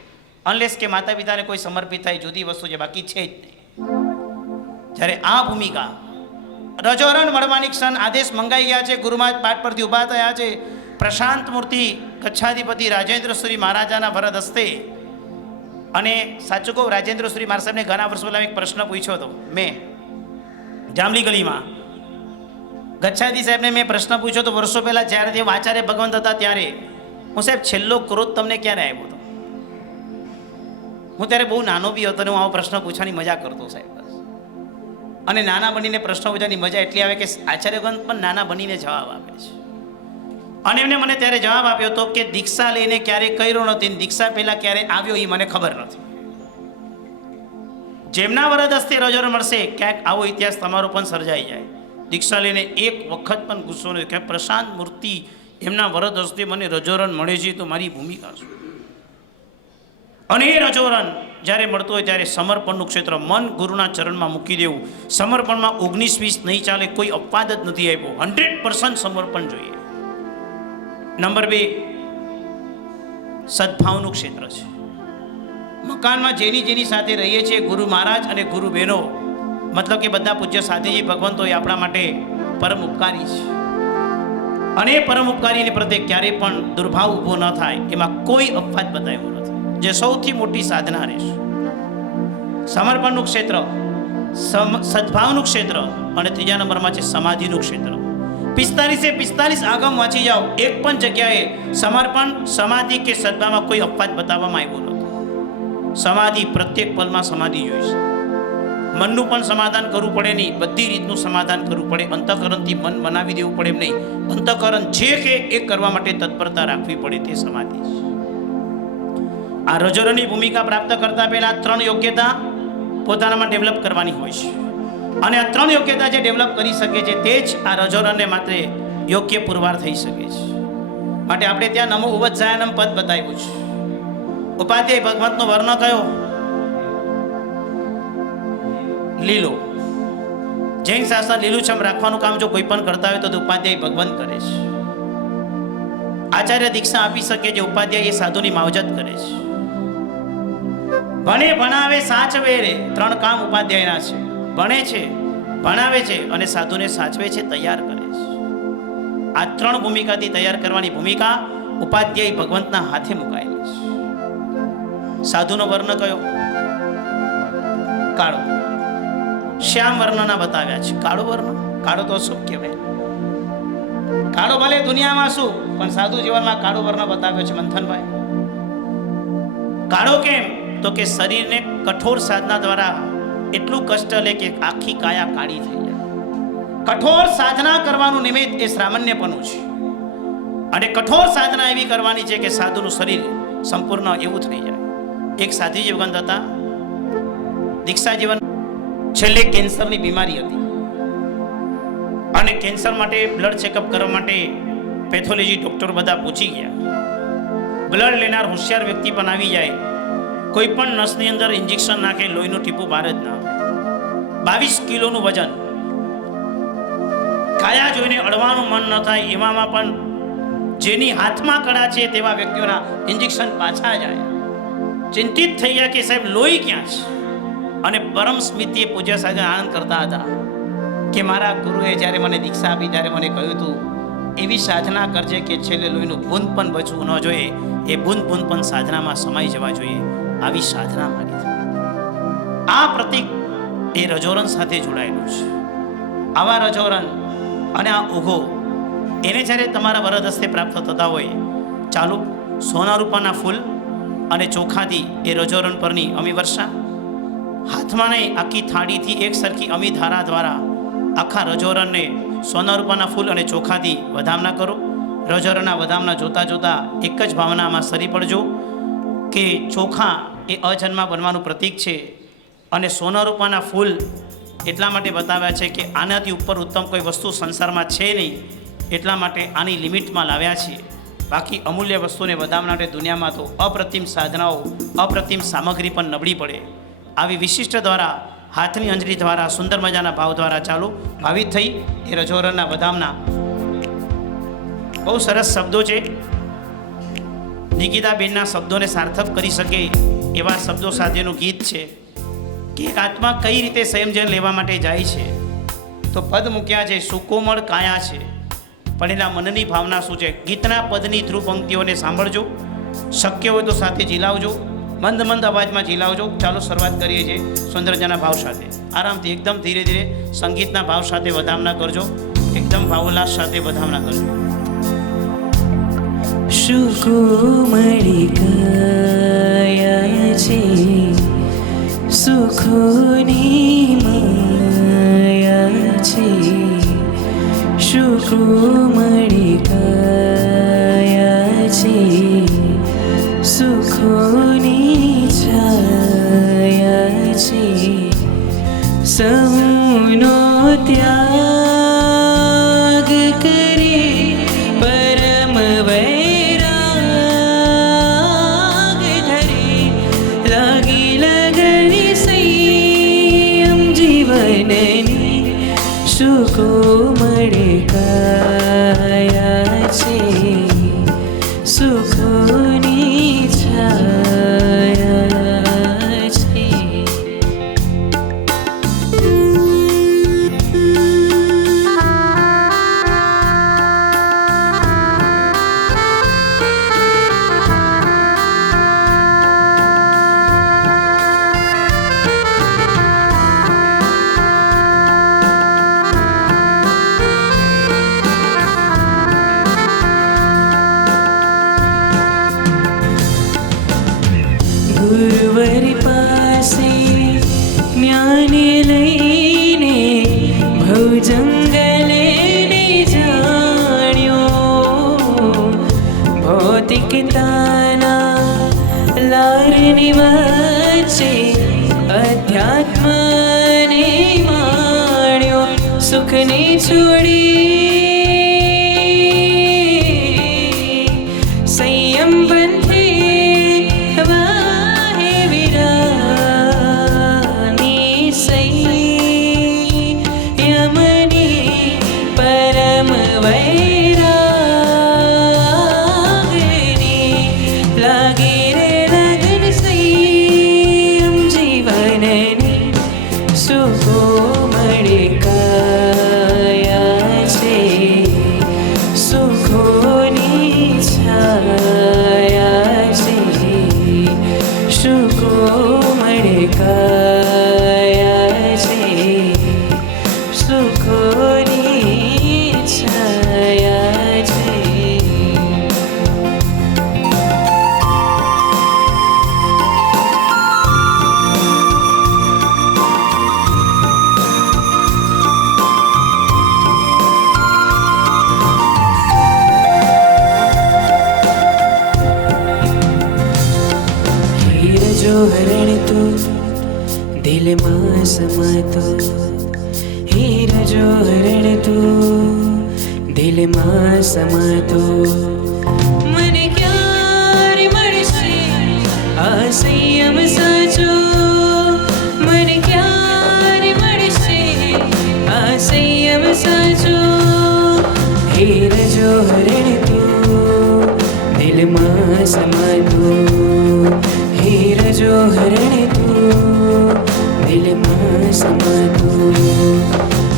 અનલેસ કે માતા પિતાને કોઈ સમર્પિત થાય, જુદી વસ્તુ છે, બાકી છે જ નહીં. જ્યારે આ ભૂમિકા રજોરણ મળવાની ક્ષણ આદેશ મંગાઈ ગયા છે. ગુરુમાં પાઠ પરથી ઊભા થયા છે. પ્રશાંત મૂર્તિ કચ્છાધિપતિ રાજેન્દ્રશ્રી મહારાજાના વરદ હસ્તે. અને સાચું કહું, રાજેન્દ્રશ્રી મહારાજ સાહેબને ઘણા વર્ષો પહેલાં એક પ્રશ્ન પૂછ્યો હતો મેં જાંબલી ગલીમાં. ગચ્છાધિ સાહેબને મેં પ્રશ્ન પૂછ્યો તો વર્ષો પહેલાં જ્યારે તે આચાર્ય ભગવંત હતા ત્યારે. હું સાહેબ છેલ્લો ક્રોધ તમને ક્યારે આવ્યો હતો? હું ત્યારે બહુ નાનો બી હતો અને હું આવો પ્રશ્ન પૂછવાની મજા કરતો સાહેબ. અને નાના બનીને પ્રશ્ન પૂછવાની મજા એટલી આવે કે આચાર્ય ભગવંત પણ નાના બનીને જવાબ આપે છે. અને એમને મને ત્યારે જવાબ આપ્યો હતો કે દીક્ષા લઈને ક્યારે કર્યો નથી, દીક્ષા પહેલાં ક્યારે આવ્યો એ મને ખબર નથી. જેમના વરદ હસ્તે રજોરણ મળશે ક્યાંક આવો ઇતિહાસ તમારો પણ સર્જાઈ જાય. દીક્ષા લઈને એક વખત પણ ગુસ્સો નથી કે પ્રશાંત મૂર્તિ એમના વરદ હસ્તે મને રજોરણ મળે છે તો મારી ભૂમિકા શું? અને એ રજોરણ જ્યારે મળતો હોય ત્યારે સમર્પણનું ક્ષેત્ર, મન ગુરુના ચરણમાં મૂકી દેવું. સમર્પણમાં 19-20 નહીં ચાલે, કોઈ અપવાદ જ નથી આપ્યો. 100% સમર્પણ જોઈએ. નંબર 2, સદભાવનું ક્ષેત્ર છે. મકાનમાં જેની સાથે રહીએ છીએ, ગુરુ મહારાજ અને ગુરુ બહેનો, મતલબ કે બધા પૂજ્ય સાધીજી ભગવંતો એ આપણા માટે પરમ ઉપકારી છે. અને એ પરમ ઉપકારીની પ્રત્યે ક્યારેય પણ દુર્ભાવ ઊભો ન થાય, એમાં કોઈ અપવાદ બતાવ્યો નથી, જે સૌથી મોટી સાધના રહેશે. સમર્પણનું ક્ષેત્ર, સદભાવનું ક્ષેત્ર, અને ત્રીજા નંબરમાં છે સમાધિનું ક્ષેત્ર. 45 આગમ વાંચી જાઓ, એક પણ જગ્યાએ સમર્પણ, સમાધિ કે સદભાવમાં કોઈ અપવાદ બતાવવામાં આવ્યો નથી. સમાધિ, પ્રત્યેક પલમાં સમાધિ જોઈશે. મનનું પણ સમાધાન કરવું પડે નહીં, બધી રીતનું સમાધાન કરવું પડે. અંતઃકરણથી મન બનાવી દેવું પડે એમ નહીં. અંતઃકરણ જે કે એ કરવા માટે તત્પરતા રાખવી પડે, તે સમાધિ છે. આ રજોરની ભૂમિકા પ્રાપ્ત કરતા પહેલા 3 યોગ્યતા પોતાનામાં ડેવલપ કરવાની હોય છે. અને આ 3 યોગ્યતા જે ડેવલપ કરી શકે છે તે જ આ રજોરણને માત્ર યોગ્ય પુરવાર થઈ શકે છે. માટે આપણે ત્યાં નમો ઉવજ્જાયનમ પદ બતાવ્યું છે. ઉપાધ્યાય ભગવંતનો વર્ણ કયો? લીલો. જૈન શાસ્ત્ર લીલુંછમ રાખવાનું કામ જો કોઈ પણ કરતા હોય તો ઉપાધ્યાય ભગવંત કરે છે. આચાર્ય દીક્ષા આપી શકે છે, ઉપાધ્યાય એ સાધુની માવજત કરે છે. ભણે ભણાવે સાચવે રે, 3 કામ ઉપાધ્યાયના છે. ભણે છે, ભણાવે છે અને સાધુને સાચવે છે, તૈયાર કરે છે. આ 3 ભૂમિકાથી તૈયાર કરવાની ભૂમિકા ઉપાધ્યાય ભગવંતના હાથે મુકાયેલી છે. સાધુનો વર્ણ કયો? કાળો. શ્યામ વર્ણના બતાવ્યા છે. કાળો વર્ણ, કાળો તો શું કહેવાય? કાળો ભલે દુનિયામાં શું, પણ સાધુ જીવનમાં કાળો વર્ણ બતાવ્યો છે મંથનભાઈ. કાળો કેમ? તો કે શરીરને કઠોર સાધના દ્વારા એટલું કષ્ટ લે કે આખી કાયા કાળી થઈ જાય. કઠોર સાધના કરવાનું નિમિત્ત એ શ્રામણ્યપણું છે. અને કઠોર સાધના એવી કરવાની છે કે સાધુનું શરીર સંપૂર્ણ એવું થઈ જાય. એક સાધુ જીવન હતા, દીક્ષા જીવન, છેલ્લે કેન્સરની બીમારી હતી અને કેન્સર માટે બ્લડ ચેકઅપ કરવા માટે પેથોલોજી ડોક્ટર બધા પૂછી ગયા. બ્લડ લેનાર હોશિયાર વ્યક્તિ પણ આવી જાય, કોઈ પણ નસની અંદર ઇન્જેક્શન નાખે, લોહીનું ટીપું બહાર જ ના આવે. 22 કિલોનું વજન, કાયા જોઈને અડવાનું મન ન થાય, એવામાં પણ જેની હાથમાં કળા છે તેવા વ્યક્તિઓના ઇન્જેક્શન પાછા જાય. ચિંતિત થઈ ગયા કે સાહેબ લોહી ક્યાં છે? અને પરમ સ્મિતિએ પૂજ્ય સાથે આનંદ કરતા હતા કે મારા ગુરુએ જ્યારે મને દીક્ષા આપી ત્યારે મને કહ્યું હતું એવી સાધના કરજે કે છેલ્લે લોહીનું બૂંદ પણ બચવું ન જોઈએ, એ બૂંદ પણ સાધનામાં સમાઈ જવા જોઈએ. આવી સાધના મારી થઈ. આ પ્રતીક એ રજોરણ સાથે જોડાયેલું છે. આવા રજોરણ અને આ ઉઘો એને જ્યારે તમારા વરદ હસ્તે પ્રાપ્ત થતા હોય, ચાલુ સોના રૂપાના ફૂલ અને ચોખાથી એ રજોરણ પરની અમી વર્ષા, હાથમાં નહીં આખી થાળીથી એક સરખી અમી ધારા દ્વારા આખા રજોરણને સોના રૂપાના ફૂલ અને ચોખાથી વધામના કરો. રજોરણના વધામના જોતા જોતા એક જ ભાવનામાં સરી પડજો કે ચોખા એ અજન્મા બનવાનું પ્રતીક છે અને સોના રૂપાના ફૂલ એટલા માટે બતાવ્યા છે કે આનાથી ઉપર ઉત્તમ કોઈ વસ્તુ સંસારમાં છે નહીં, એટલા માટે આની લિમિટમાં લાવ્યા છે. બાકી અમૂલ્ય વસ્તુને વધામવા માટે દુનિયામાં તો અપ્રતિમ સાધનાઓ, અપ્રતિમ સામગ્રી પણ નબળી પડે. આવી વિશિષ્ટ દ્વારા હાથની અંજલી દ્વારા સુંદર મજાના ભાવ દ્વારા ચાલુ ભાવિત થઈ એ રજોરણના વધામના બહુ સરસ શબ્દો છે. નિકિતાબેનના શબ્દોને સાર્થક કરી શકે એવા શબ્દો સાથેનું ગીત છે કે એક આત્મા કઈ રીતે સંયમજન લેવા માટે જાય છે. તો પદ મૂક્યા છે, સુકોમળ કાયા છે, પણ એના મનની ભાવના શું છે? ગીતના પદની ધ્રુવ પંક્તિઓને સાંભળજો, શક્ય હોય તો સાથે ઝીલાવજો, મંદ મંદ અવાજમાં ઝીલાવજો. ચાલો શરૂઆત કરીએ છીએ સૌંદર્યના ભાવ સાથે. આરામથી એકદમ ધીરે ધીરે સંગીતના ભાવ સાથે વધામના કરજો, એકદમ ભાવોલ્લાસ સાથે વધામના કરજો. સુકુમળી કાયા છે, સુખોની માયા છે, સુકુમળી કાયા છે, સુખોની છાયા છે, સૌનો ત્યાગ સુખો મળે કાયા છે સુખોની છાયા છે. ગુરુવરી પાસે જ્ઞાને લઈને ભવજંગલે જાણ્યો ભૌતિકતાના લારની વચ્ચે અધ્યાત્મને માણ્યો સુખને છોડી સંયમ બંધે હરણ તો દિલમાં સમાતો હીર જો હરણ તો દિલમાં સમાતો મને ક્યારે મળશે આ સંયમ સાચો મને ક્યારે મળશે આ સંયમ સાચો હીર જો હરણ તો દિલમાં સમાતો हीर जो हरण तू दिलમાં સમાતો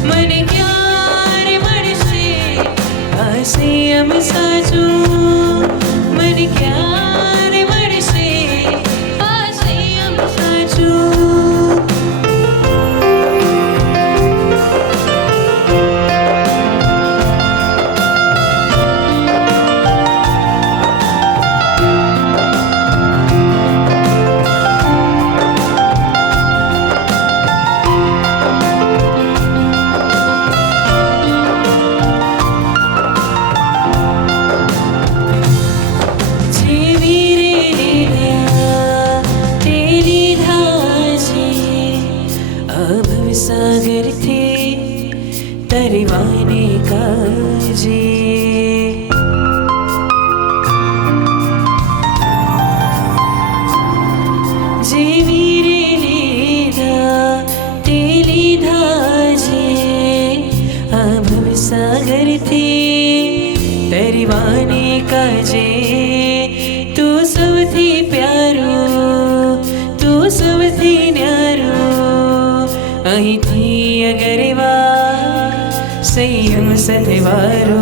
મને ક્યારે મળશે આ સંયમ સાચો મને ક્યારે મળશે આ સંયમ સાચો. सागर थे तरवाने काजे जे वीरे लीधा ते लीधा जे अभव सागर थे तरवाने काजे तू सौथी प्यारो तू सौथी न्यारो અહીંથી અગરવા સંયમ સથવારો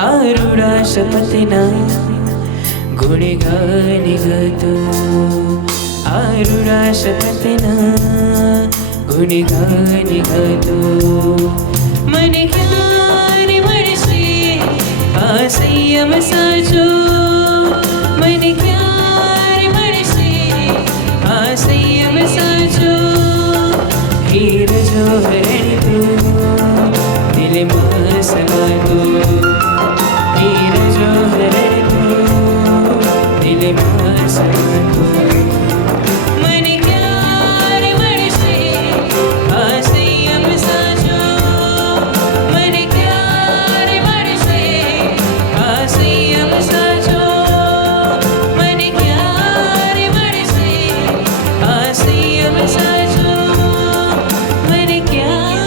આરુડા શપથના ગુણ ગાન ગાતો આરુડા શપથના ગુણ ગાન ગાતો મને ક્યારે મળશે આ સંયમ સાચો મને ક્યારે મળશે આ સંયમ સાચો हीर जो हरण तू दिलમાં સમાતો हीर जो हरण तू દિલમાં સમાતો મને ક્યારે મળશે આ સંયમ સાચો મને ક્યારે મળશે આ સંયમ સાચો મને ક્યારે મળશે આ સંયમ સાચો क्या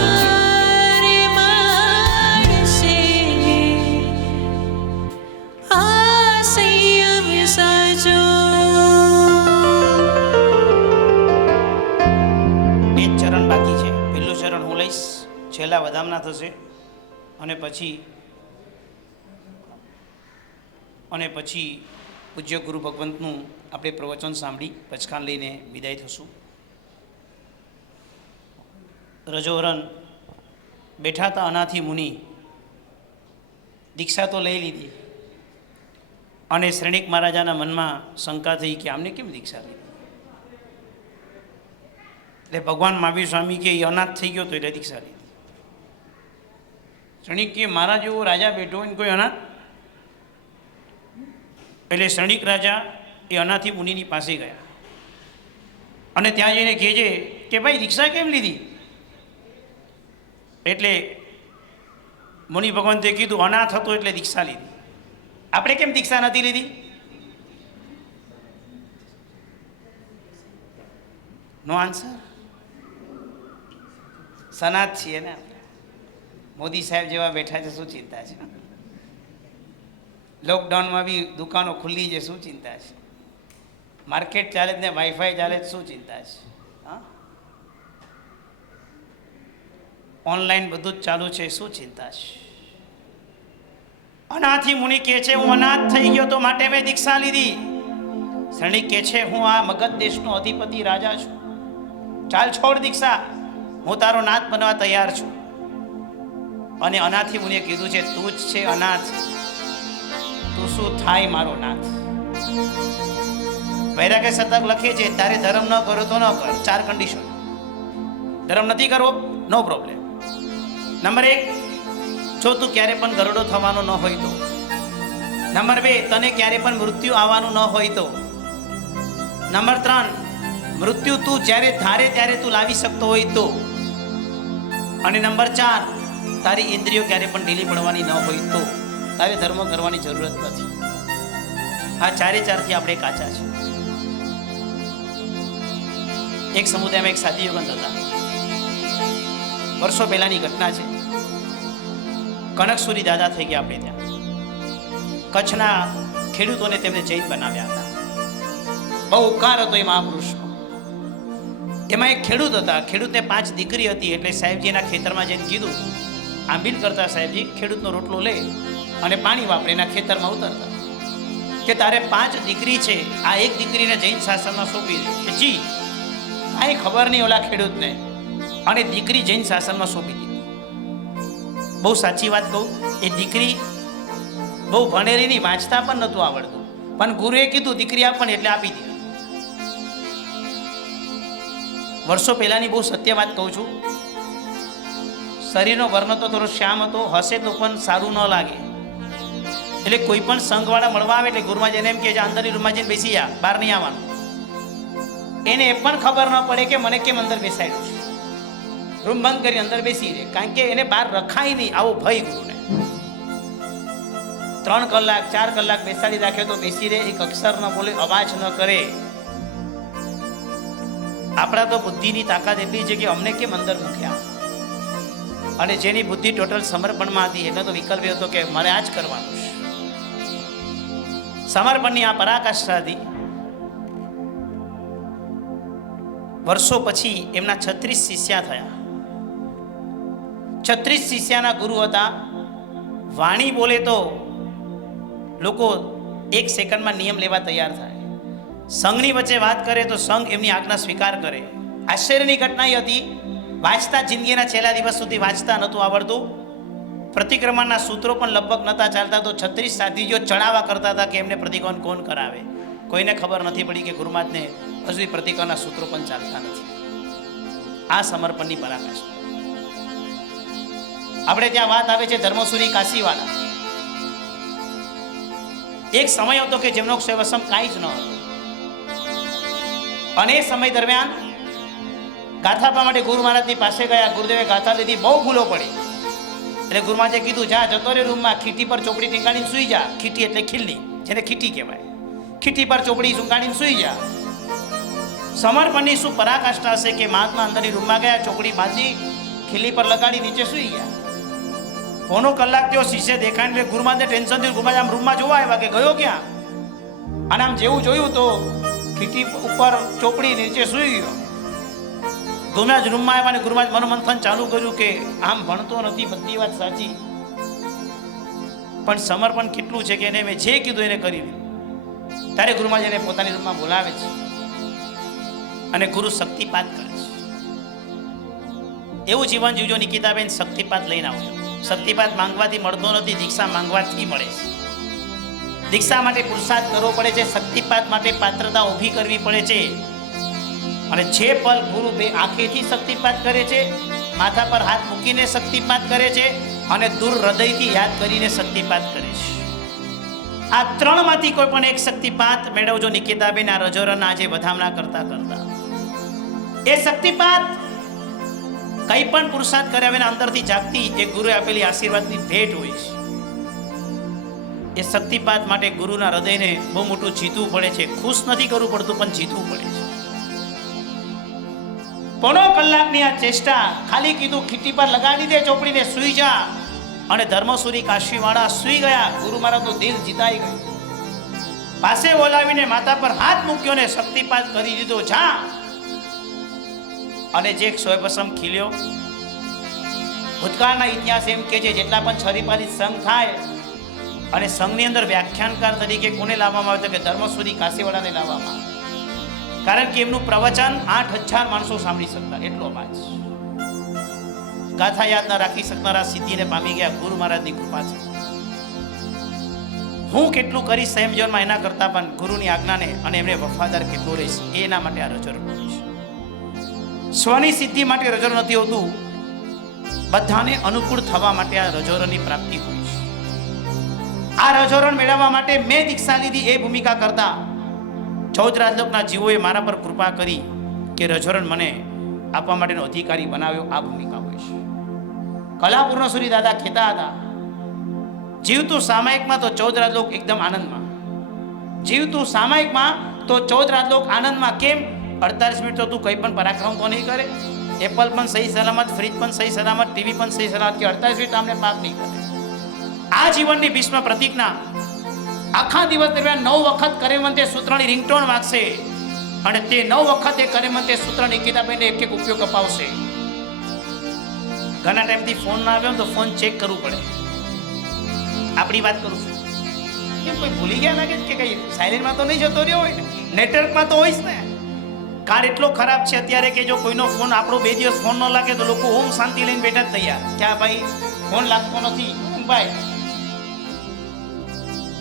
લઈશ, છેલ્લા વધામણા થશે અને પછી પૂજ્ય ગુરુ ભગવંતનું આપણે પ્રવચન સાંભળી પચખાન લઈને વિદાય થશું. રજોવરણ બેઠા હતા અનાથી મુનિ, દીક્ષા તો લઈ લીધી અને શ્રેણિક મહારાજાના મનમાં શંકા થઈ કે આમને કેમ દીક્ષા લીધી. એટલે ભગવાન મહાવીર સ્વામી કે એ અનાથ થઈ ગયો તો એટલે દીક્ષા લીધી. શ્રેણિક કે મારા જેવો રાજા બેઠો હોય ને કોઈ અનાથ, એટલે શ્રેણિક રાજા એ અનાથી મુનિની પાસે ગયા અને ત્યાં જઈને કહે છે કે ભાઈ દીક્ષા કેમ લીધી. એટલે મુનિ ભગવંતે કીધું અનાથ હતો એટલે દીક્ષા લીધી. આપણે કેમ દીક્ષા નથી લીધી? નો આન્સર. સનાથ છીએ ને આપણે. મોદી સાહેબ જેવા બેઠા છે, શું ચિંતા છે? લોકડાઉનમાં બી દુકાનો ખુલ્લી છે, શું ચિંતા છે? માર્કેટ ચાલે ને વાઈફાઈ ચાલે, શું ચિંતા છે? હા, ઓનલાઈન બધું જ ચાલુ છે, શું ચિંતા છે? અનાથી મુનિ કહે છે હું અનાથ થઈ ગયો તો માટે મેં દીક્ષા લીધી. શ્રેણિક કહે છે હું આ મગધ દેશનો અધિપતિ રાજા છું, ચાલ છોડ દીક્ષા, હું તારો નાથ બનવા તૈયાર છું. અને અનાથી મુનિએ કીધું છે તું જ છે અનાથ, તું શું થાય મારો નાથ. વૈરાગ્ય શતક લખે છે તારે ધર્મ ન કરો તો ન કર, 4 કન્ડિશન. ધર્મ નથી કરવો, નો પ્રોબ્લેમ. નંબર 1, જો તું ક્યારે પણ ગરડો થવાનો ન હોય તો. નંબર 2, તને ક્યારે પણ મૃત્યુ આવવાનું ન હોય તો. નંબર 3, મૃત્યુ તું જ્યારે ધારે ત્યારે તું લાવી શકતો હોય તો. અને નંબર 4, તારી ઇન્દ્રિયો ક્યારે પણ ઢીલી પડવાની ન હોય તો. તારે ધર્મ કરવાની જરૂરત નથી. આ 4થી આપણે કાચા છે. એક સમુદાયમાં એક સાથી યુગંત હતા. વર્ષો પહેલાની ઘટના છે. કનકસુરી દાદા થઈ ગયા આપણે ત્યાં. કચ્છના ખેડૂતોને તેમને જૈન બનાવ્યા હતા. બહુ ઉપકાર હતો એ મહાપુરુષનો. એમાં એક ખેડૂત હતા, ખેડૂતને 5 દીકરી હતી. એટલે સાહેબજીના ખેતરમાં જઈને કીધું, આંબીલ કરતા સાહેબજી ખેડૂતનો રોટલો લે અને પાણી વાપરે એના ખેતરમાં ઉતરતા કે તારે 5 દીકરી છે, આ એક દીકરીને જૈન શાસનમાં સોંપી દે. કે જી, કાંઈ ખબર નહીં ઓલા ખેડૂતને, અને દીકરી જૈન શાસનમાં સોંપી દીધી. બહુ સાચી વાત કહું, એ દીકરી બહુ ભણેલી નહીં, વાંચતા પણ નહોતું આવડતું, પણ ગુરુએ કીધું દીકરી આપવાની એટલે આપી દીધી. વર્ષો પહેલાની બહુ સત્ય વાત કહું છું. શરીરનો વર્ણ તો થોડો શ્યામ હતો, હશે તો પણ સારું ન લાગે. એટલે કોઈ પણ સંઘવાળા મળવા આવે એટલે ગુરુમાં જઈને એમ કે અંદરની રૂમમાં જઈને બેસી જા, બહાર નહીં આવવાનું. એને એ પણ ખબર ન પડે કે મને કેમ અંદર બેસાડ્યું છે. રૂમ બંધ કરી અંદર બેસી રહે, કારણ કે એને બહાર રખાય નહીં, આવો ભય ગુરુને. 3 કલાક 4 કલાક બેસાડી રાખે તો બેસી રહે, એક અક્ષર ન બોલે, અવાજ ન કરે. આપણા તો બુદ્ધિની તાકાત એટલી છે કે અમને કેમ અંદર મૂક્યા. અને જેની બુદ્ધિ ટોટલ સમર્પણમાં હતી એટલે તો વિકલ્પ હતો કે મારે આ જ કરવાનું છે. સમર્પણની આ પરાકાષ્ઠા હતી. વર્ષો પછી એમના 36 શિષ્યા થયા. 36 શિષ્યાના ગુરુ હતા. વાણી બોલે તો લોકો 1 સેકન્ડમાં નિયમ લેવા તૈયાર થાય. સંઘની વચ્ચે વાત કરે તો સંઘ એમની આજ્ઞા સ્વીકાર કરે. આશ્ચર્યની ઘટના એ હતી, વાંચતા જિંદગીના છેલ્લા દિવસ સુધી વાંચતા નહોતું આવડતું. પ્રતિક્રમણના સૂત્રો પણ લગભગ નહોતા ચાલતા. તો 36 સાધીઓ ચડાવવા કરતા હતા કે એમને પ્રતિક્રમણ કોણ કરાવે. કોઈને ખબર નથી પડી કે ગુરુમાતને હજુ પ્રતિક્રમણના સૂત્રો પણ ચાલતા નથી. આ સમર્પણની પરાકાષ્ઠા. આપણે ત્યાં વાત આવે છે ધર્મસુરી કાશીવાલા. એક સમય હતો કે જેમનો સેવસમ કાંઈ જ ન હતો. અને એ સમય દરમિયાન ગાથા આપવા માટે ગુરુ મહારાજની પાસે ગયા. ગુરુદેવે ગાથા લીધી, બહુ ભૂલો પડી. એટલે ગુરુ મહારાજે કીધું જા જતો રે રૂમમાં, ખીટી પર ચોપડી ટીંગાડીને સૂઈ જા. ખીટી એટલે ખીલ્લી, જેને ખીટી કહેવાય. ખીટી પર ચોપડી ટીંગાડીને સૂઈ જા. સમર્પણની શું પરાકાષ્ઠા હશે કે મહાત્મા અંદરની રૂમમાં ગયા, ચોપડી બાંધી ખીલ્લી પર લગાડી નીચે સૂઈ ગયા. 1.5 કલાક થયો, શિષ્ય દેખાય એટલે ગુરુ મહારાજને ટેન્શન થયું. ગુરુ મહારાજ આમ રૂમમાં જોવા આવ્યા કે ગયો ક્યાં. અને આમ જેવું જોયું તો ખીટી ઉપર ચોપડી નીચે સૂઈ ગયો. ગુરુમાં જ રૂમમાં આવ્યા અને ગુરુમાં જ મનોમંથન ચાલુ કર્યું કે આમ ભણતો નથી, બધી વાત સાચી, પણ સમર્પણ કેટલું છે કે એને મેં જે કીધું એને કરી દીધું. ત્યારે ગુરુમાં એને પોતાની રૂમમાં બોલાવે છે અને ગુરુ શક્તિપાત કરે છે. એવું જીવન જીવજો નિકિતાબેન, શક્તિપાત લઈને આવજો. શક્તિપાત માંગવાથી મળતો નથી, દીક્ષા માંગવાથી મળે છે. દીક્ષા માટે પુરુષાર્થ કરવો પડે છે, શક્તિપાત માટે પાત્રતા ઊભી કરવી પડે છે. અને જે પલ ગુરુ બે આંખેથી શક્તિપાત કરે છે, માથા પર હાથ મૂકીને શક્તિપાત કરે છે અને દૂર હૃદયથી યાદ કરીને શક્તિપાત કરે છે. આ ત્રણમાંથી કોઈ પણ એક શક્તિપાત મેળવજો નિકિતાબેન. આ રજોરન આજે વધામણા કરતા કરતા એ શક્તિપાત કંઈ પણ પુરુષાર્થ કર્યા વિના અંદરથી જાગતી એ ગુરુએ આપેલી આશીર્વાદની ભેટ હોય છે. એ શક્તિપાત માટે ગુરુના હૃદયને બહુ મોટું જીતવું પડે છે. ખુશ નથી કરવું પડતું, પણ જીતવું પડે છે. પોણો કલાકની આ ચેષ્ટા, ખાલી કીધું ખીટી પર લગાડી દે ચોપડીને, સૂઈ જા. અને ધર્મસુરી કાશીવાળા સૂઈ ગયા. ગુરુ મહારાજનું દિલ જીતાઈ ગયું. પાસે બોલાવીને માથા પર હાથ મૂક્યો ને શક્તિપાત કરી દીધો. જા. અને જે સ્વયંપસમ ખીલ્યો. ભૂતકાળના ઇતિહાસ એમ કે છે જેટલા પણ છરીપાલી સંઘ થાય અને સંઘની અંદર વ્યાખ્યાનકાર તરીકે કોને લાવવામાં આવે તો કે ધર્મસુરી કાશીવાળાને લાવવામાં આવે. કારણ કે એમનું પ્રવચન 8,000 માણસો સાંભળી શકતા, એટલો અવાજ. ગાથા યાદ ના રાખી શકનારા સિદ્ધિને પામી ગયા. ગુરુ મહારાજની કૃપા છે. હું કેટલું કરીશ સંયમ જીવનમાં એના કરતા પણ ગુરુની આજ્ઞાને અને એમને વફાદાર કેટલું રહીશ એના માટે આ રજોરણ છે. સ્વની સિદ્ધિ માટે રજોરણ નથી હોતું, બધાને અનુકૂળ થવા માટે આ રજોરણની પ્રાપ્તિ હોય છે. આ રજોરણ મેળવવા માટે મેં દીક્ષા લીધી એ ભૂમિકા કરતા 14 રાજલોકના જીવોએ મારા પર કૃપા કરી કે રજોરણ મને આપવા માટેનો અધિકારી બનાવ્યો. આ ભૂમિકા હોય છે. કલાપુરના સૂરી દાદા કહેતા હતા, જીવતું સામાયિકમાં તો 14 રાજલોક એકદમ આનંદમાં, જીવતું સામાયિકમાં તો 14 રાજલોક આનંદમાં. કેમ? 48 મિનિટ તો તું કંઈ પણ પરાક્રમ તો નહીં કરે. એપલ પણ સહી સલામત, ફ્રીજ પણ સહી સલામત, ટીવી પણ સહી સલામત, કે 48 મિનિટ અમને પાપ નહીં કરે. આ જીવનની ભીષ્મ પ્રતિજ્ઞા. આખા દિવસ દરમિયાન 9 વખત કરે મંતે સૂત્રની રિંગટોન વાગશે અને તે 9 વખત એ કરે મંતે સૂત્ર નિકિતાબેનને એક એક ઉપયોગ અપાવશે. ઘણા ટાઈમથી ફોન ના આવ્યો તો ફોન ચેક કરવું પડે. આપણી વાત કરું છું, કેમ કોઈ ભૂલી ગયા લાગે કે કઈ સાયલેન્ટમાં તો નહીં જતો રહ્યો હોય ને, નેટવર્કમાં તો હોય જ ને. કાર એટલો ખરાબ છે અત્યારે કે જો કોઈનો ફોન આપણો 2 દિવસ ફોન ન લાગે તો લોકો ઓમ શાંતિ લઈને બેઠા જ તૈયાર. ક્યાં ભાઈ ફોન લાગતો નથી ભાઈ.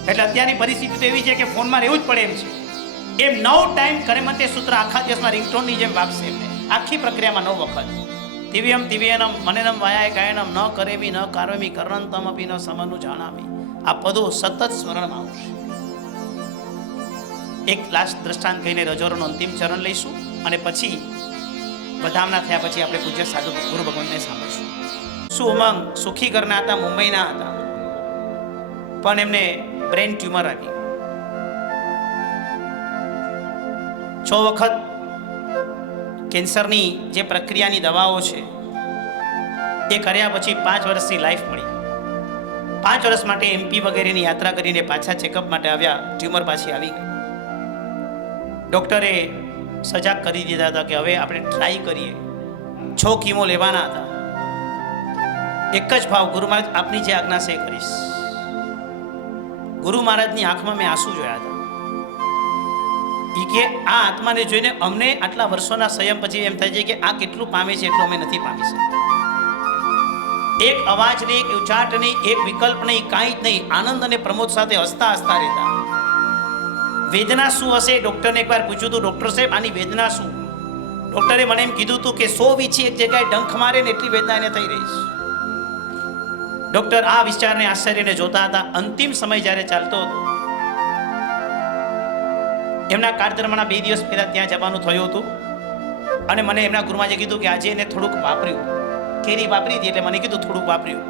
એટલે અત્યારની પરિસ્થિતિ તો એવી છે કે ફોનમાં રહેવું જ પડે એમ છે. એમ 9 ટાઈમ કરે મંતે સૂત્ર આખા દિવસમાં રિંગટોનની જેમ વાગશે એમને. આખી પ્રક્રિયામાં 9 વખત. દિવ્યમ દિવ્યનમ મનેનમ વાયાય ગાયનમ ન કરેમી ન કારવેમી કરણતમ અપી ન સમનું જાણામી. આ પદો સતત સ્મરણમાં આવશે. એક લાસ્ટ દ્રષ્ટાંત કહીને રજોરણનું અંતિમ ચરણ લઈશું અને પછી વધામણા થયા પછી આપણે પૂજ્ય સાધુ ગુરુ ભગવાનને સાંભળીશું. શું ઉમંગ સુખી ઘરના હતા, મુંબઈના હતા, પણ એમને બ્રેન ટ્યુમર આવી. 6 વખત કેન્સરની જે પ્રક્રિયાની દવાઓ છે એ કર્યા પછી 5 વર્ષની લાઈફ મળી. 5 વર્ષ માટે એમપી વગેરેની યાત્રા કરીને પાછા ચેકઅપ માટે આવ્યા. ટ્યુમર પાછી આવી ગઈ. ડૉક્ટરે સજાગ કરી દીધા હતા કે હવે આપણે ટ્રાય કરીએ. 6 કીમો લેવાના હતા. એક જ ભાવ, ગુરુ મહારાજ આપની જે આજ્ઞા છે એ કરીશ. ગુરુ મહારાજની આંખમાં મેં આંસુ જોયા હતા. એ કે આ આત્માને જોઈને અમને આટલા વર્ષોના સંયમ પછી એમ થાય છે કે આ કેટલું પામે છે એટલું અમે નથી પામી શકતા. એક અવાજ નહીં, એક ઉચાટ નહીં, એક વિકલ્પ નહીં, કાંઈ જ નહીં. આનંદ અને પ્રમોદ સાથે હસતા હસતા રહેતા. વેદના શું હશે? ડૉક્ટરને એકવાર પૂછ્યું હતું, ડૉક્ટર સાહેબ આની વેદના શું? ડૉક્ટરે મને એમ કીધું હતું કે 100 વીછી એક જગ્યાએ ડંખ મારે ને એટલી વેદના એને થઈ રહી છે. ડૉક્ટર આ વિચારને આશ્ચર્યને જોતા હતા. અંતિમ સમય જ્યારે ચાલતો હતો, એમના કાર્યક્રમના 2 દિવસ પહેલા ત્યાં જવાનું થયું હતું અને મને એમના ગુરુમાએ કીધું કે આજે એને થોડુંક વાપર્યું, કેરી વાપરી હતી એટલે મને કીધું થોડુંક વાપર્યું.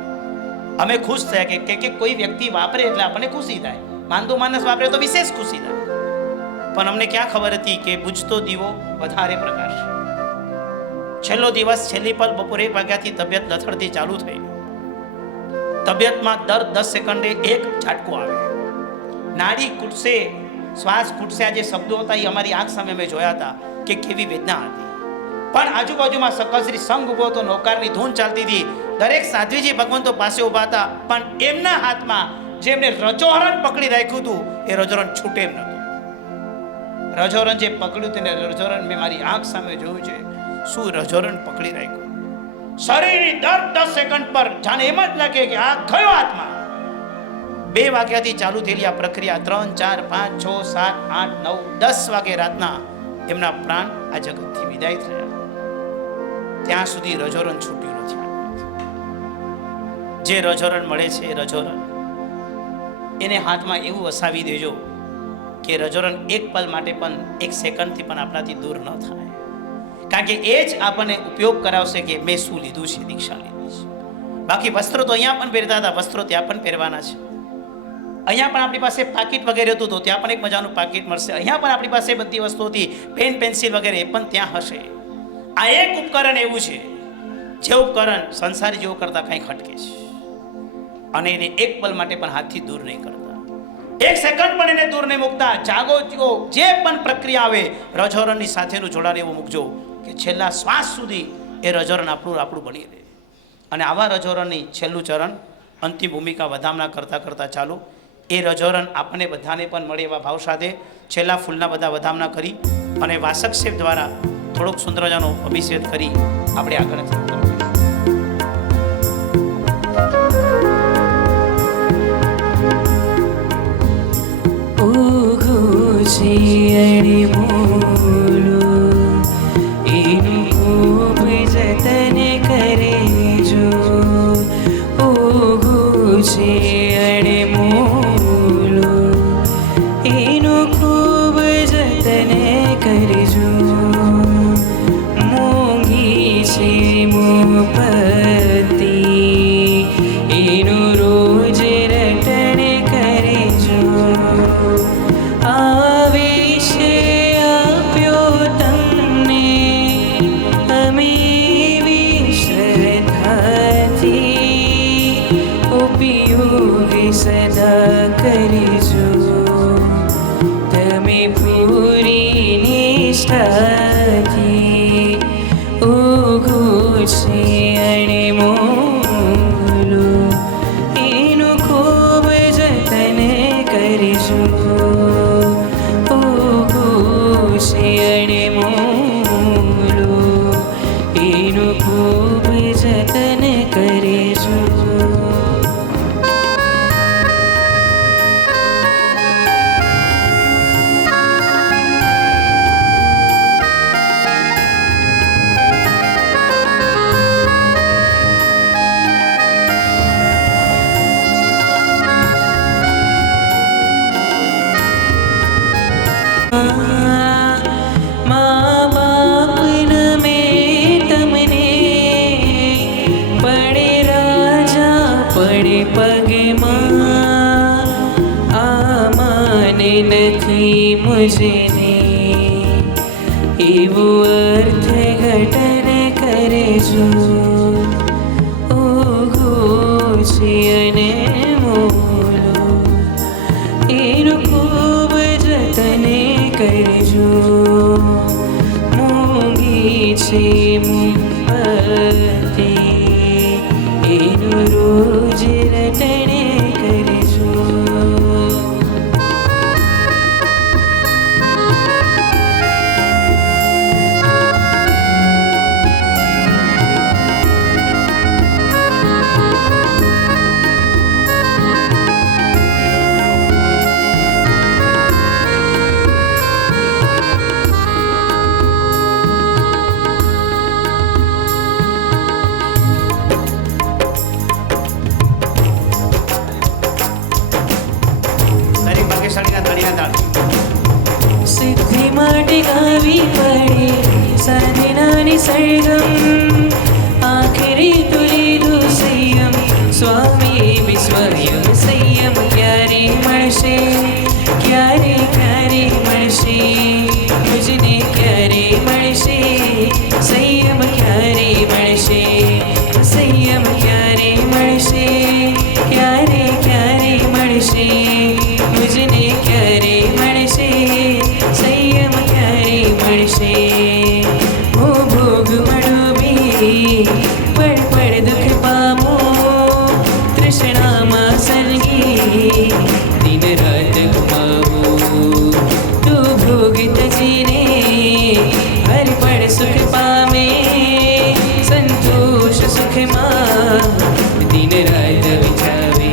અમે ખુશ થયા કે કોઈ વ્યક્તિ વાપરે એટલે આપણને ખુશી થાય. માંદો માણસ વાપરે તો વિશેષ ખુશી થાય. પણ અમને ક્યાં ખબર હતી કે બુજતો દીવો વધારે પ્રકાશ. છેલ્લો દિવસ, છેલ્લી પલ બપોરે 1 વાગ્યાથી તબિયત લથડતી ચાલુ થઈ. તબિયતમાં દર 10 સેકન્ડે એક ઝાટકો આવે. નાડી કૂટશે, શ્વાસ ખૂટશે. આ જે શબ્દો હતા એ અમારી આંખ સામે અમે જોયા હતા કે કેવી વેદના હતી. પણ આજુબાજુમાં સકલશ્રી સંઘ ઉભો હતો, નૌકારની ધૂન ચાલતી હતી. દરેક સાધ્વીજી ભગવંતો પાસે ઊભા હતા, પણ એમના હાથમાં જેમને રજોહરણ પકડી રાખ્યું હતું એ રજોહરણ છૂટે એમ નહોતું. રજોહરણ જે પકડ્યું તેને રજોહરણ મેં મારી આંખ સામે જોયું છે. શું રજોહરણ પકડી રાખ્યું, શરીરની દર 10 સેકન્ડ પર જાણે એમ જ લાગે કે આ ગયો આત્મા. 2 વાગ્યાથી ચાલુ થયેલી આ પ્રક્રિયા 3, 4, 5, 6, 7, 8, 9, 10 વાગે રાતના એમના પ્રાણ આ જગતથી વિદાય થયા. ત્યાં સુધી રજોહરણ છૂટ્યું નથી. જે રજોહરણ મળે છે એ રજોહરણ એને હાથમાં એવું વસાવી દેજો કે રજોહરણ એક પલ માટે પણ, એક સેકન્ડથી પણ આપણાથી દૂર ન થાય. કારણ કે એ જ આપણને ઉપયોગ કરાવશે કે મેં શું લીધું છે, દીક્ષા લીધી છે. બાકી વસ્ત્રો તો અહીંયા પણ પહેરતા હતા, વસ્ત્રો ત્યાં પણ પહેરવાના છે. અહીંયા પણ આપણી પાસે પાકીટ વગેરે હતું તો ત્યાં પણ એક મજાનું પાકીટ મળશે. અહીંયા પણ આપણી પાસે બધી વસ્તુ હતી, પેન પેન્સિલ વગેરે એ પણ ત્યાં હશે. આ એક ઉપકરણ એવું છે જે ઉપકરણ સંસારી જેવું કરતા કંઈક હટકે છે અને એને એક પલ માટે પણ હાથથી દૂર નહીં કરતા, એક સેકન્ડ પણ એને દૂર નહીં મૂકતા. જાગો જે પણ પ્રક્રિયા આવે રજોહરણની સાથેનું જોડાણ એવું મૂકજો કે છેલ્લા શ્વાસ સુધી એ રજોહરણ આપણું બની રહે. અને આવા રજોહરણની છેલ્લું ચરણ અંતિમ ભૂમિકા વધામણા કરતાં કરતાં ચાલુ. એ રજોહરણ આપણને બધાને પણ મળે એવા ભાવ સાથે છેલ્લા ફૂલના બધા વધામણા કરી અને વાસક સેવ દ્વારા થોડોક સુંદર મજાનો અભિષેક કરી આપણે આગળ ચાલતા હોઈએ. શિયણી મોલું એનું ખૂબ જતન કરેજો. ઓગો શિયણી મોલું એનું ખૂબ જતન કરજો. મોંઘી છે મોપતિ એનું રોજ રટણ કરજો. આવેશ આપ્યો તમને અમે શ્રદ્ધાથી ઉપયોગ સદા કરજો. તમે પૂરી નિષ્ઠાથી ઓઘો છે અને મોલું એનું ખૂબ જતન કરજો. શિયણે મોલું એનું ખૂબ જતન કરજો. નથી મુજને એવું અર્થઘટન કરજો. ઓઘો છે અને મોલો એનું ખૂબ જતન કરજો. મોંઘી છે મુપતિ એનું રોજ રટણ કરજો. દિન રાત વિચાવે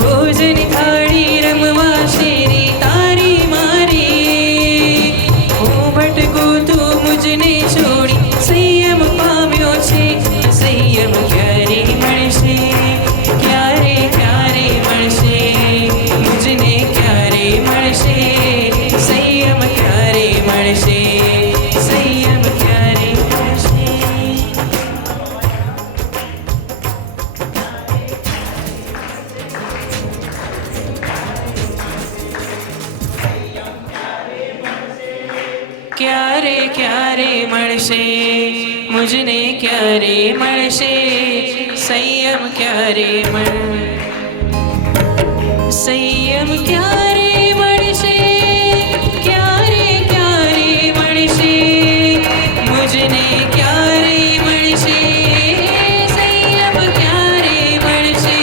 ભોજન થાળી રમવા શેરી તારી મારી હું ભટકું તું મુજને છોડી સંયમ પામ્યો છે સંયમ ક્યારે મળશે ક્યારે ક્યારે મળશે મુજને ક્યારે મળશે સંયમ ક્યારે મળશે સંયમ ક્યારે મળશે ક્યારે ક્યારે મળશે મુજને ક્યારે મળશે સંયમ ક્યારે સંયમ ક્યારે મળશે ક્યારે ક્યારે મળશે મુજને ક્યારે મળશે સંયમ ક્યારે મળશે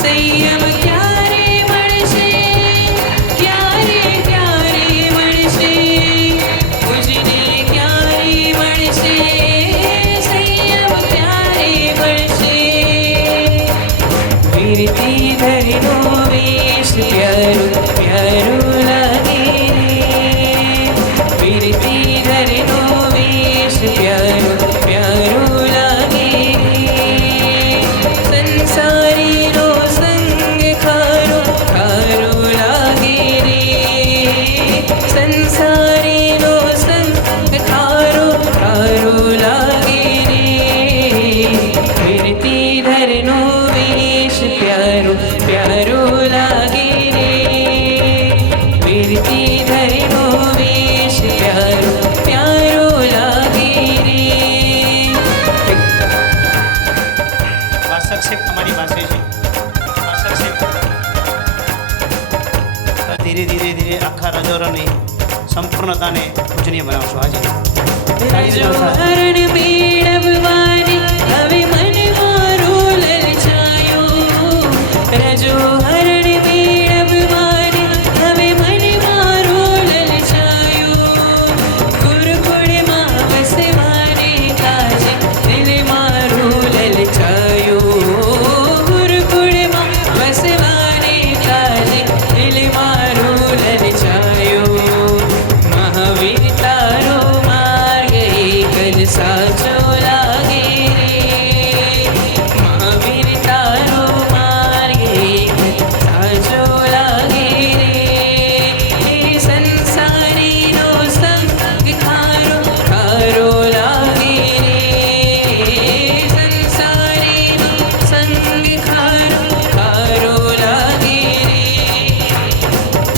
સંયમ ક્યારે મળશે ક્યારે ક્યારે મળશે મુજને ક્યારે મળશે સંયમ ક્યારે મળશે વીરતી ધરનો વેશ પ્યારો પ્યારો લાગે વીરતી ધરનો વેશ પ્યારો પ્યારો લાગે સંસારીનો સંગ ખારો ખારો લાગે રે સંસારીનો સંગ ખારો ખારો લાગે રે વીરતી ધરનો વેશ પ્યારો પ્યારો લાગે રે વીરતી ધરનો વેશ પ્યારો પ્યારો લાગે રે વાસક સાહેબ તમારી પાસે છે વાસક સાહેબ ધીરે ધીરે ધીરે આખા રજોરાની સંપૂર્ણતાને પૂજનીય બનાવશો આજે રજોહરણ મેળવવાની હવે મન મારું લલચાયો રજોહરણ મેળવવાની હવે મન મારું લલચાયો ગુરુકુળમાં વસવાને કાજે દિલ મારું લલચાયો ગુરુકુળમાં વસવાને કાજે દિલ મારું લલચાયો મહાવીર તારો માર્ગ એકલ સાચો લાગે રે મહાવીર તારો માર્ગ એકલ સાચો લાગે રે એ સંસારીનો સંગ ખારો ખારો લાગે રે સંસારીનો સંગ ખારો ખારો લાગે રે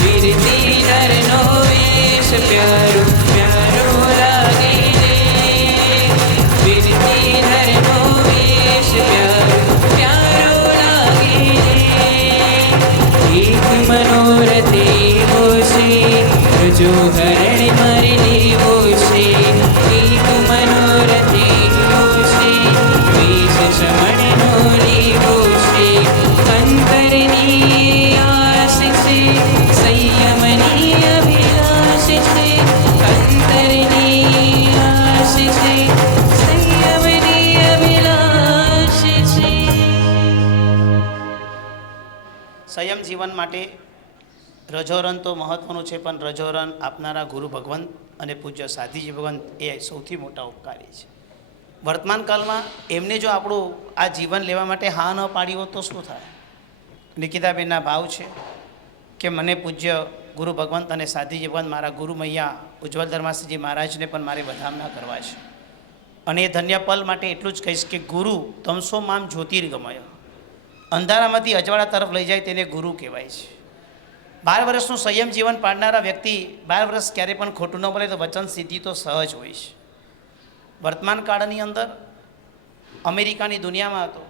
વીરતી ધરનો વેશ પ્યારો પ્યારો લાગે રે વીરતી ધરનો વેશ પ્યારો પ્યારો લાગે રે એક મનોરથ એવો છે રજોહરણ મારી લેવો છે એક મનોરથ એવો છે વેશ શ્રમણનો લેવો છે અંતરની આશ છે સંયમની અભિલાષ છે અંતરની આશ છે સંયમની અભિલાષ છે સંયમ જીવન માટે રજોરન તો મહત્વનું છે, પણ રજોરન આપનારા ગુરુ ભગવંત અને પૂજ્ય સાધીજી ભગવંત એ સૌથી મોટા ઉપકારી છે. વર્તમાન કાળમાં એમને જો આપણું આ જીવન લેવા માટે હા ન પાડી હોત તો શું થાય? નિકિતાબેનના ભાવ છે કે મને પૂજ્ય ગુરુ ભગવંત અને સાધીજી ભગવંત મારા ગુરુ મૈયા ઉજ્જવલ ધર્માસીજી મહારાજને પણ મારે વધામણા કરવા છે. અને એ ધન્ય પલ માટે એટલું જ કહીશ કે ગુરુ તમસો મામ જ્યોતિર્ગમય, અંધારામાંથી અજવાળા તરફ લઈ જાય તેને ગુરુ કહેવાય છે. 12 વર્ષનું સંયમ જીવન પાડનારા વ્યક્તિ 12 વર્ષ ક્યારેય પણ ખોટું ન બોલે તો વચન સિદ્ધિ તો સહજ હોય છે. વર્તમાન કાળની અંદર અમેરિકાની દુનિયામાં હતો,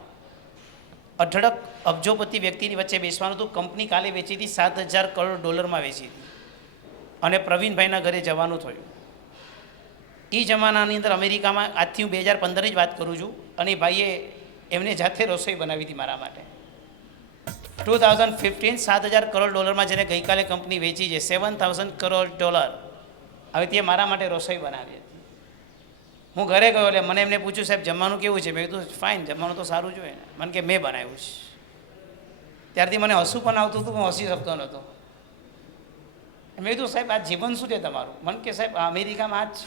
અઢળક અબજોપતિ વ્યક્તિની વચ્ચે બેસવાનું હતું. કંપની કાલે વેચી હતી, $7,000 કરોડ વેચી હતી અને પ્રવીણભાઈના ઘરે જવાનું થયું. એ જમાનાની અંદર અમેરિકામાં, આજથી હું 2015ની જ વાત કરું છું, અને એ ભાઈએ એમને જાતે રસોઈ બનાવી હતી મારા માટે. 2015 $7,000 કરોડ જેને ગઈકાલે કંપની વેચી છે, $7,000 કરોડ. હવે તે મારા માટે રસોઈ બનાવી હતી. હું ઘરે ગયો એટલે મને એમને પૂછ્યું સાહેબ જમવાનું કેવું છે? મેં કીધું ફાઇન, જમવાનું તો સારું જોઈએ ને. મને કે મેં બનાવ્યું છે. ત્યારથી મને હસવું પણ આવતું હતું, હું હસી શકતો નહોતો. મેં કીધું સાહેબ આ જીવન શું છે તમારું? મને કે સાહેબ આ અમેરિકામાં આ જ છે.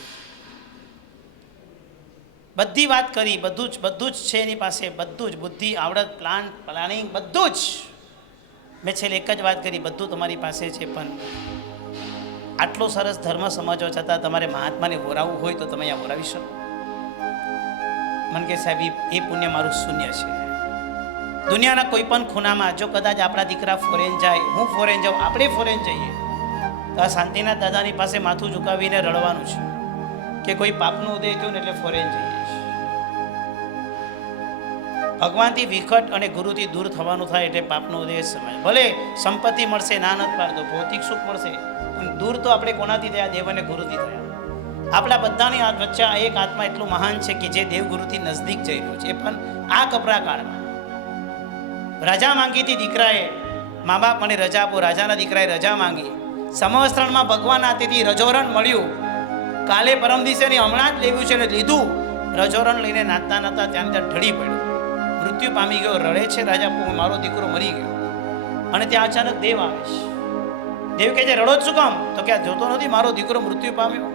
બધી વાત કરી, બધું જ છે એની પાસે, બધું જ બુદ્ધિ, આવડત, પ્લાનિંગ બધું જ. મેં છેલ્લે એક જ વાત કરી, બધું તમારી પાસે છે, પણ આટલો સરસ ધર્મ સમજવા છતાં તમારે મહાત્માને વોરાવવું હોય તો તમે અહીંયા વોરાવી શકો? મને કે સાહેબ એ પુણ્ય મારું શૂન્ય છે. દુનિયાના કોઈ પણ ખૂણામાં જો કદાચ આપણા દીકરા ફોરેન જાય, હું ફોરેન જાઉં, આપણે ફોરેન જઈએ તો આ શાંતિનાથ દાદાની પાસે માથું ઝુકાવીને રડવાનું છે કે કોઈ પાપનું ઉદય થયું ને એટલે ફોરેન જઈએ. ભગવાનથી વિખટ અને ગુરુથી દૂર થવાનું થાય એટલે પાપનો ઉદય સમય. ભલે સંપત્તિ મળશે, ના નથી પાડતો, ભૌતિક સુખ મળશે, પણ દૂર તો આપણે કોનાથી થયા? દેવ અને ગુરુથી થયા. આપણા બધાની વચ્ચે એક આત્મા એટલું મહાન છે કે જે દેવ ગુરુથી નજદીક જઈ રહ્યો છે, પણ આ કપરા કાળમાં. રજા માંગીથી દીકરાએ, મા બાપ મને રજા આપો, રાજાના દીકરાએ રજા માંગી. સંવત્સરણમાં ભગવાન હાથેથી રજોરણ મળ્યું. કાલે પરમ દિવસે હમણાં જ લેવું છે ને લીધું. રજોરણ લઈને નાચતા નાચતા ત્યાં ઢળી પડ્યું, મૃત્યુ પામી ગયો. રડે છે રાજા, મારો દીકરો મરી ગયો. અને ત્યાં અચાનક દેવ આવે છે. દેવ કહે છે રડો જ શું કામ? તો કે જોતો નથી મારો દીકરો મૃત્યુ પામ્યો?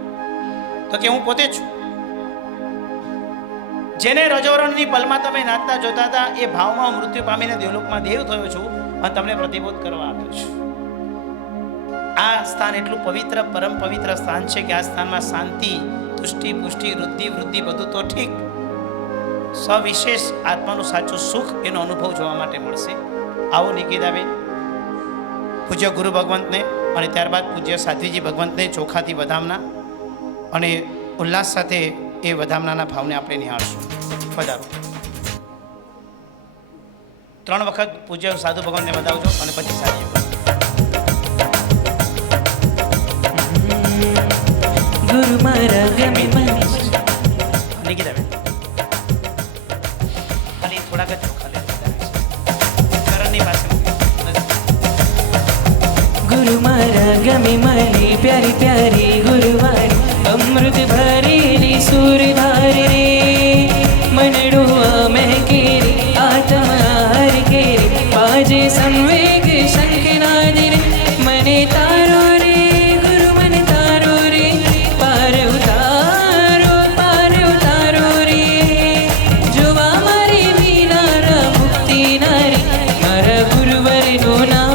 તો કે હું પોતે છું. જેને રજોરણની પલમાં તમે નાચતા જોતા હતા એ ભાવમાં મૃત્યુ પામીને દેવલોકમાં દેવ થયો છું અને તમને પ્રતિબોધ કરવા આવ્યો છું. આ સ્થાન એટલું પવિત્ર, પરમ પવિત્ર સ્થાન છે કે આ સ્થાનમાં શાંતિ, તુષ્ટિ, પુષ્ટિ, વૃદ્ધિ બધું તો ઠીક, સવિશેષ આત્માનું સાચું સુખ એનો અનુભવ જોવા માટે મળશે. આવો નિકિતાબેન પૂજ્ય ગુરુ ભગવંતને અને ત્યારબાદ પૂજ્ય સાધ્વીજી ભગવંતને ચોખાથી વધામના અને ઉલ્લાસ સાથે એ વધામનાના ભાવને આપણે નિહાળશું. વધારો 3 વખત પૂજ્ય સાધુ ભગવાનને વધાવજો અને પછી સાધ્વી ગુરુ મારા ગમે મને નિકિતાબેન ખાલી થોડાક જ ચોખા લે કરણની પાસે गुरु मारा गमी मली प्यारी प्यारी गुरुवारी अमृत भरेली सूरधारी रे मनडुआ महकेरी आत्मा हर केरी पाजे संवेग शंखनादी रे मने तारो रे गुरु मन तारो रे पार उतारो रे जुवा मारी मीनारा मुक्ति नारी मारा गुरुवर नो नाम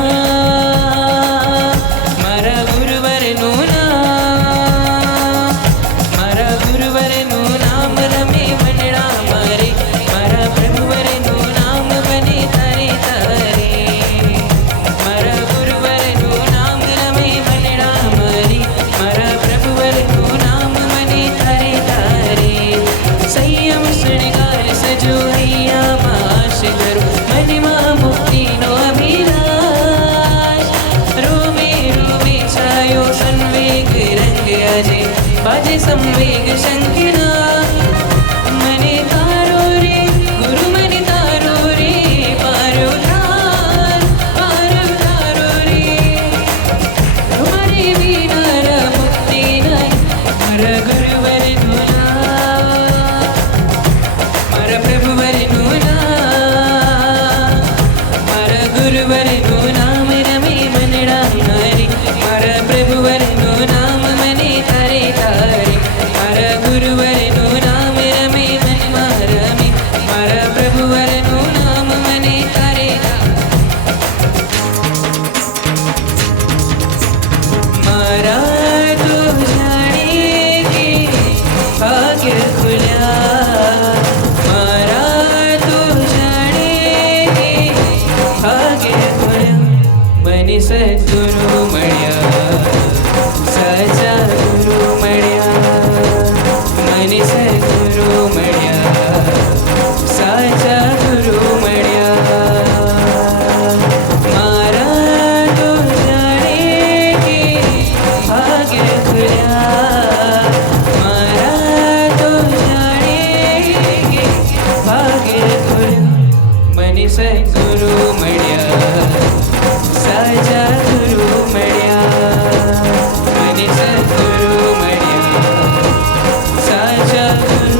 बाजे संवेग शंखना मने तारो रे गुरु मने तारो रे पार उतारो रे हमारे वीनारा मुक्ति नाय मारा गुरुवर नुना मारा प्रभुवर नुना मारा गुरुवर नुना मेरा में मनड़ा नारी मारा प्रभुवर नुना मने तारे तारे मारा गुरुवर नु नाम रमे मन मारमे मारा प्रभुवर नु नाम मने तारे मारा तो जाने के भाग्य खुल्या मारा तो जाने के भाग्य खुल्या बने सद्गुरु મળ્યા સાચા ગુરુ મળ્યા મને સદ્ગુરુ મળ્યા સાચા ગુરુ મળ્યા મારા તો જાણે કે ભાગ્ય ખુલ્યા મારા તો જાણે કે ભાગ્ય ખુલ્યા મને સદ્ગુરુ મળ્યા સાચા ગુરુ મળ્યા મને સદ્ગુરુ મળ્યા સાચા ગુરુ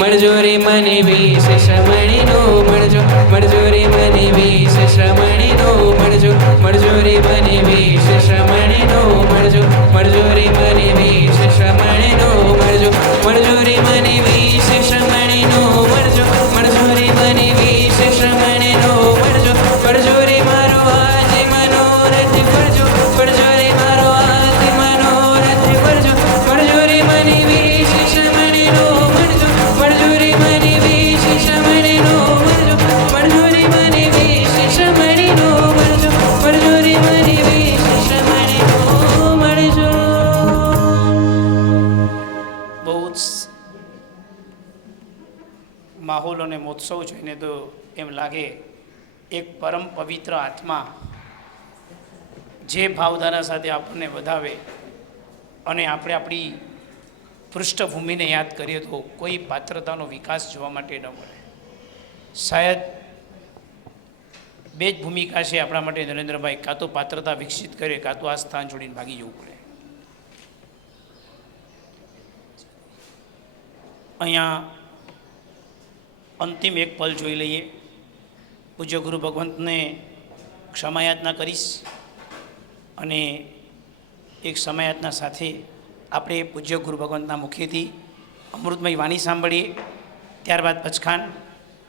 મળજો રે મને વેશ શ્રમણીનો મળજો મળજો રે મને વેશ શ્રમણીનો મળજો મળજો રે મને વેશ શ્રમણીનો મળજો મળજો રે મને વેશ શ્રમણીનો મળજો મળજો રે મને વેશ શ્રમણીનો મળજો મળજો રે મને વેશ શ્રમણીનો મળજો મળજો રે મારો આજ મનોરથ પડજો પડજો રે મારો આજ મનોરથ પડજો મળજો રે મને વેશ શ્રમણીનો મળજો મળજો રે મને વેશ શ્રમણીનો મળજો મળજો રે મને વેશ શ્રમણીનો મળજો મળજો રે મને વેશ શ્રમણીનો મળજો. બહુ જ માહોલ અને મહોત્સવ જોઈને તો એમ લાગે એક પરમ પવિત્ર આત્મા જે ભાવધારા સાથે આપણને વધાવે અને આપણે આપણી પૃષ્ઠભૂમિને યાદ કરીએ તો કોઈ પાત્રતાનો વિકાસ જોવા માટે ન મળે. શાયદ બે જ ભૂમિકા છે આપણા માટે નરેન્દ્રભાઈ, કાં તો પાત્રતા વિકસિત કરે કાં તો આ સ્થાન છોડીને ભાગી જવું પડે. અહીંયા અંતિમ એક પલ જોઈ લઈએ. પૂજ્ય ગુરુ ભગવંતને ક્ષમાયાતના કરીશ અને એક સમયાતના સાથે આપણે પૂજ્ય ગુરુ ભગવંતના મુખેથી અમૃતમય વાણી સાંભળીએ. ત્યારબાદ પચખાન,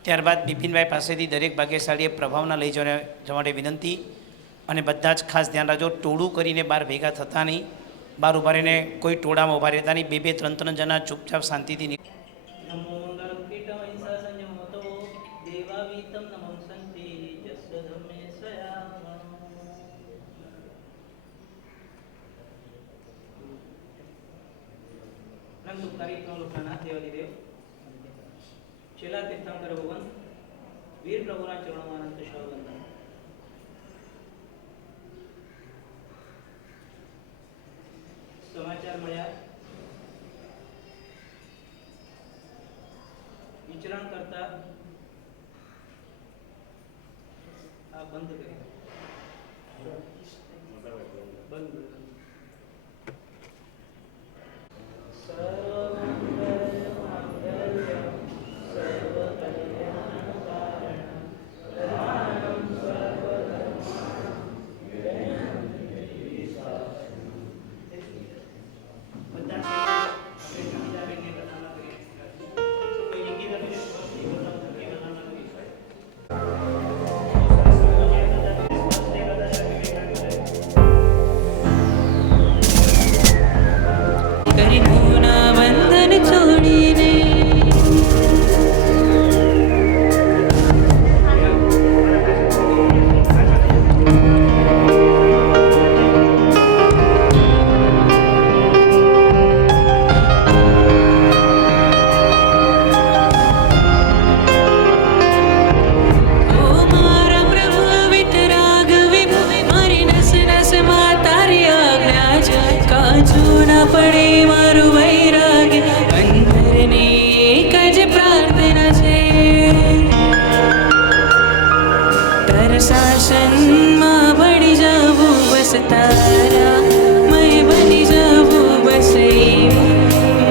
ત્યારબાદ બિપિનભાઈ પાસેથી દરેક ભાગ્યશાળીએ પ્રભાવના લઈ જવા માટે વિનંતી. અને બધા જ ખાસ ધ્યાન રાખજો, ટોળું કરીને બહાર ભેગા થતા નહીં, બહાર ઉભા રહીને કોઈ ટોળામાં ઉભા રહેતા નહીં. બે ત્રણ ત્રણ જણા ચૂપચાપ શાંતિથી નમો મંગલમ કીટમ અહિંસા સંયમતો દેવાવીતમ નમઃ સંતિ જસ્ય ધમ્મે સ્વયામ. પરંતુ કાર્યક્રમ લોકોના દેવાદિદેવ છેલ્લા તીર્થંકર ભગવાન વીર પ્રભુના ચરણોમાં અનંત શોભવંદન. સમાચાર મળ્યા વિચરણ કરતા આ બંધ કરી બંધ કરીના બંધન છોડીને પડે મારું વૈરાગ્ય અંતરની એક જ પ્રાર્થના છે તારા શાસનમાં ભળી જવું બસ તારા મય બની જવું બસ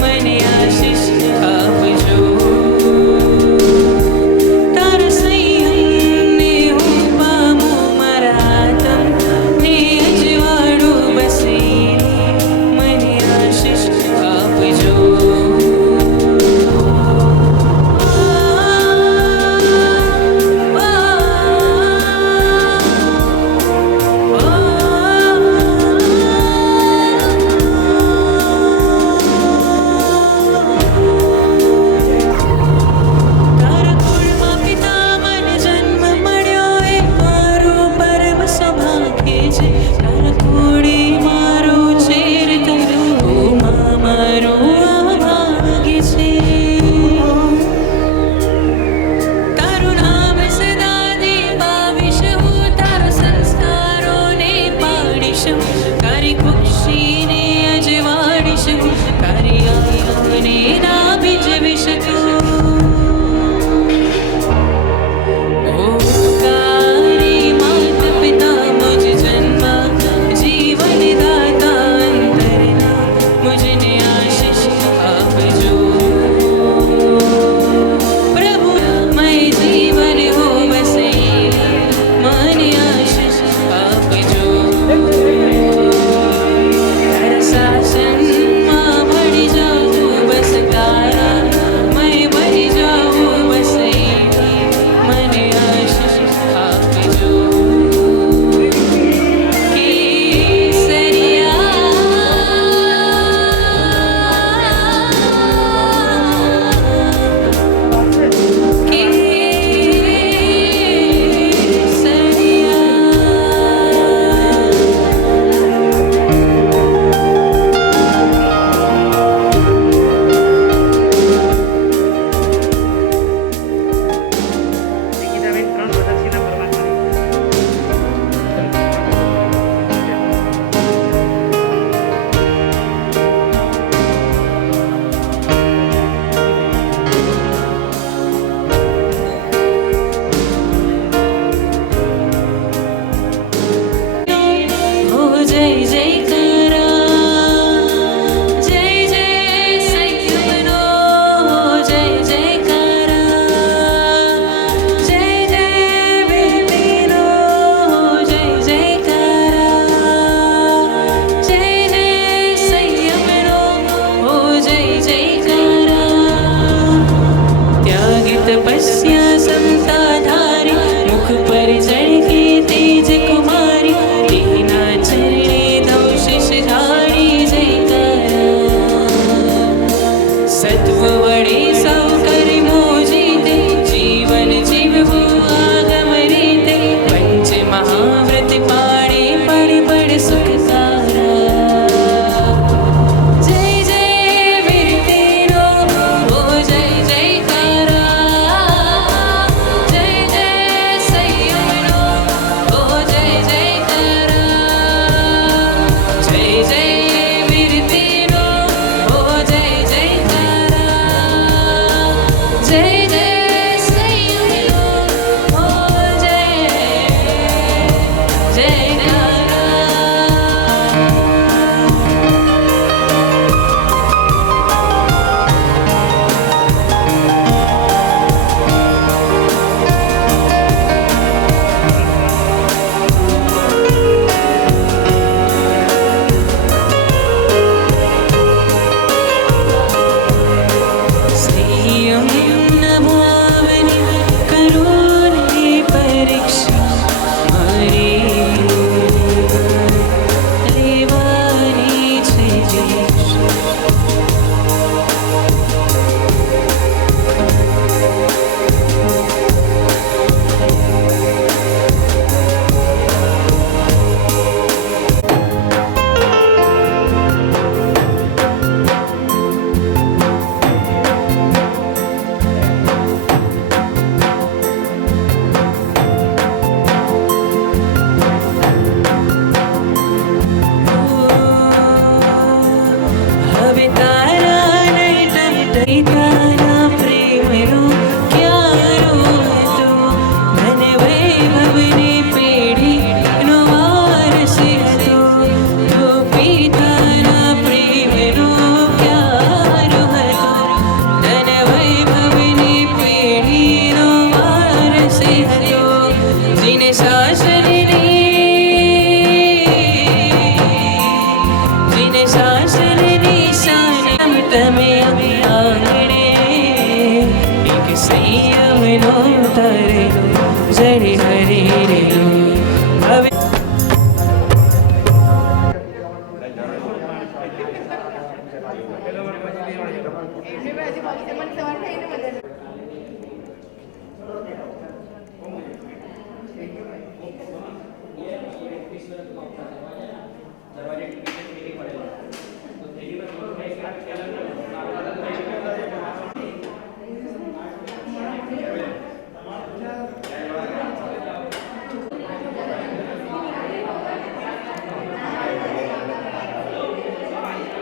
મને આશીષ આપજો તારા સંયમને હું પામું મારા આત્મને અજવાળું બસ સંયમનો તારેલો જય હરે રેલો હવે એમને પણ હજી મને સવાર થઈને બધાને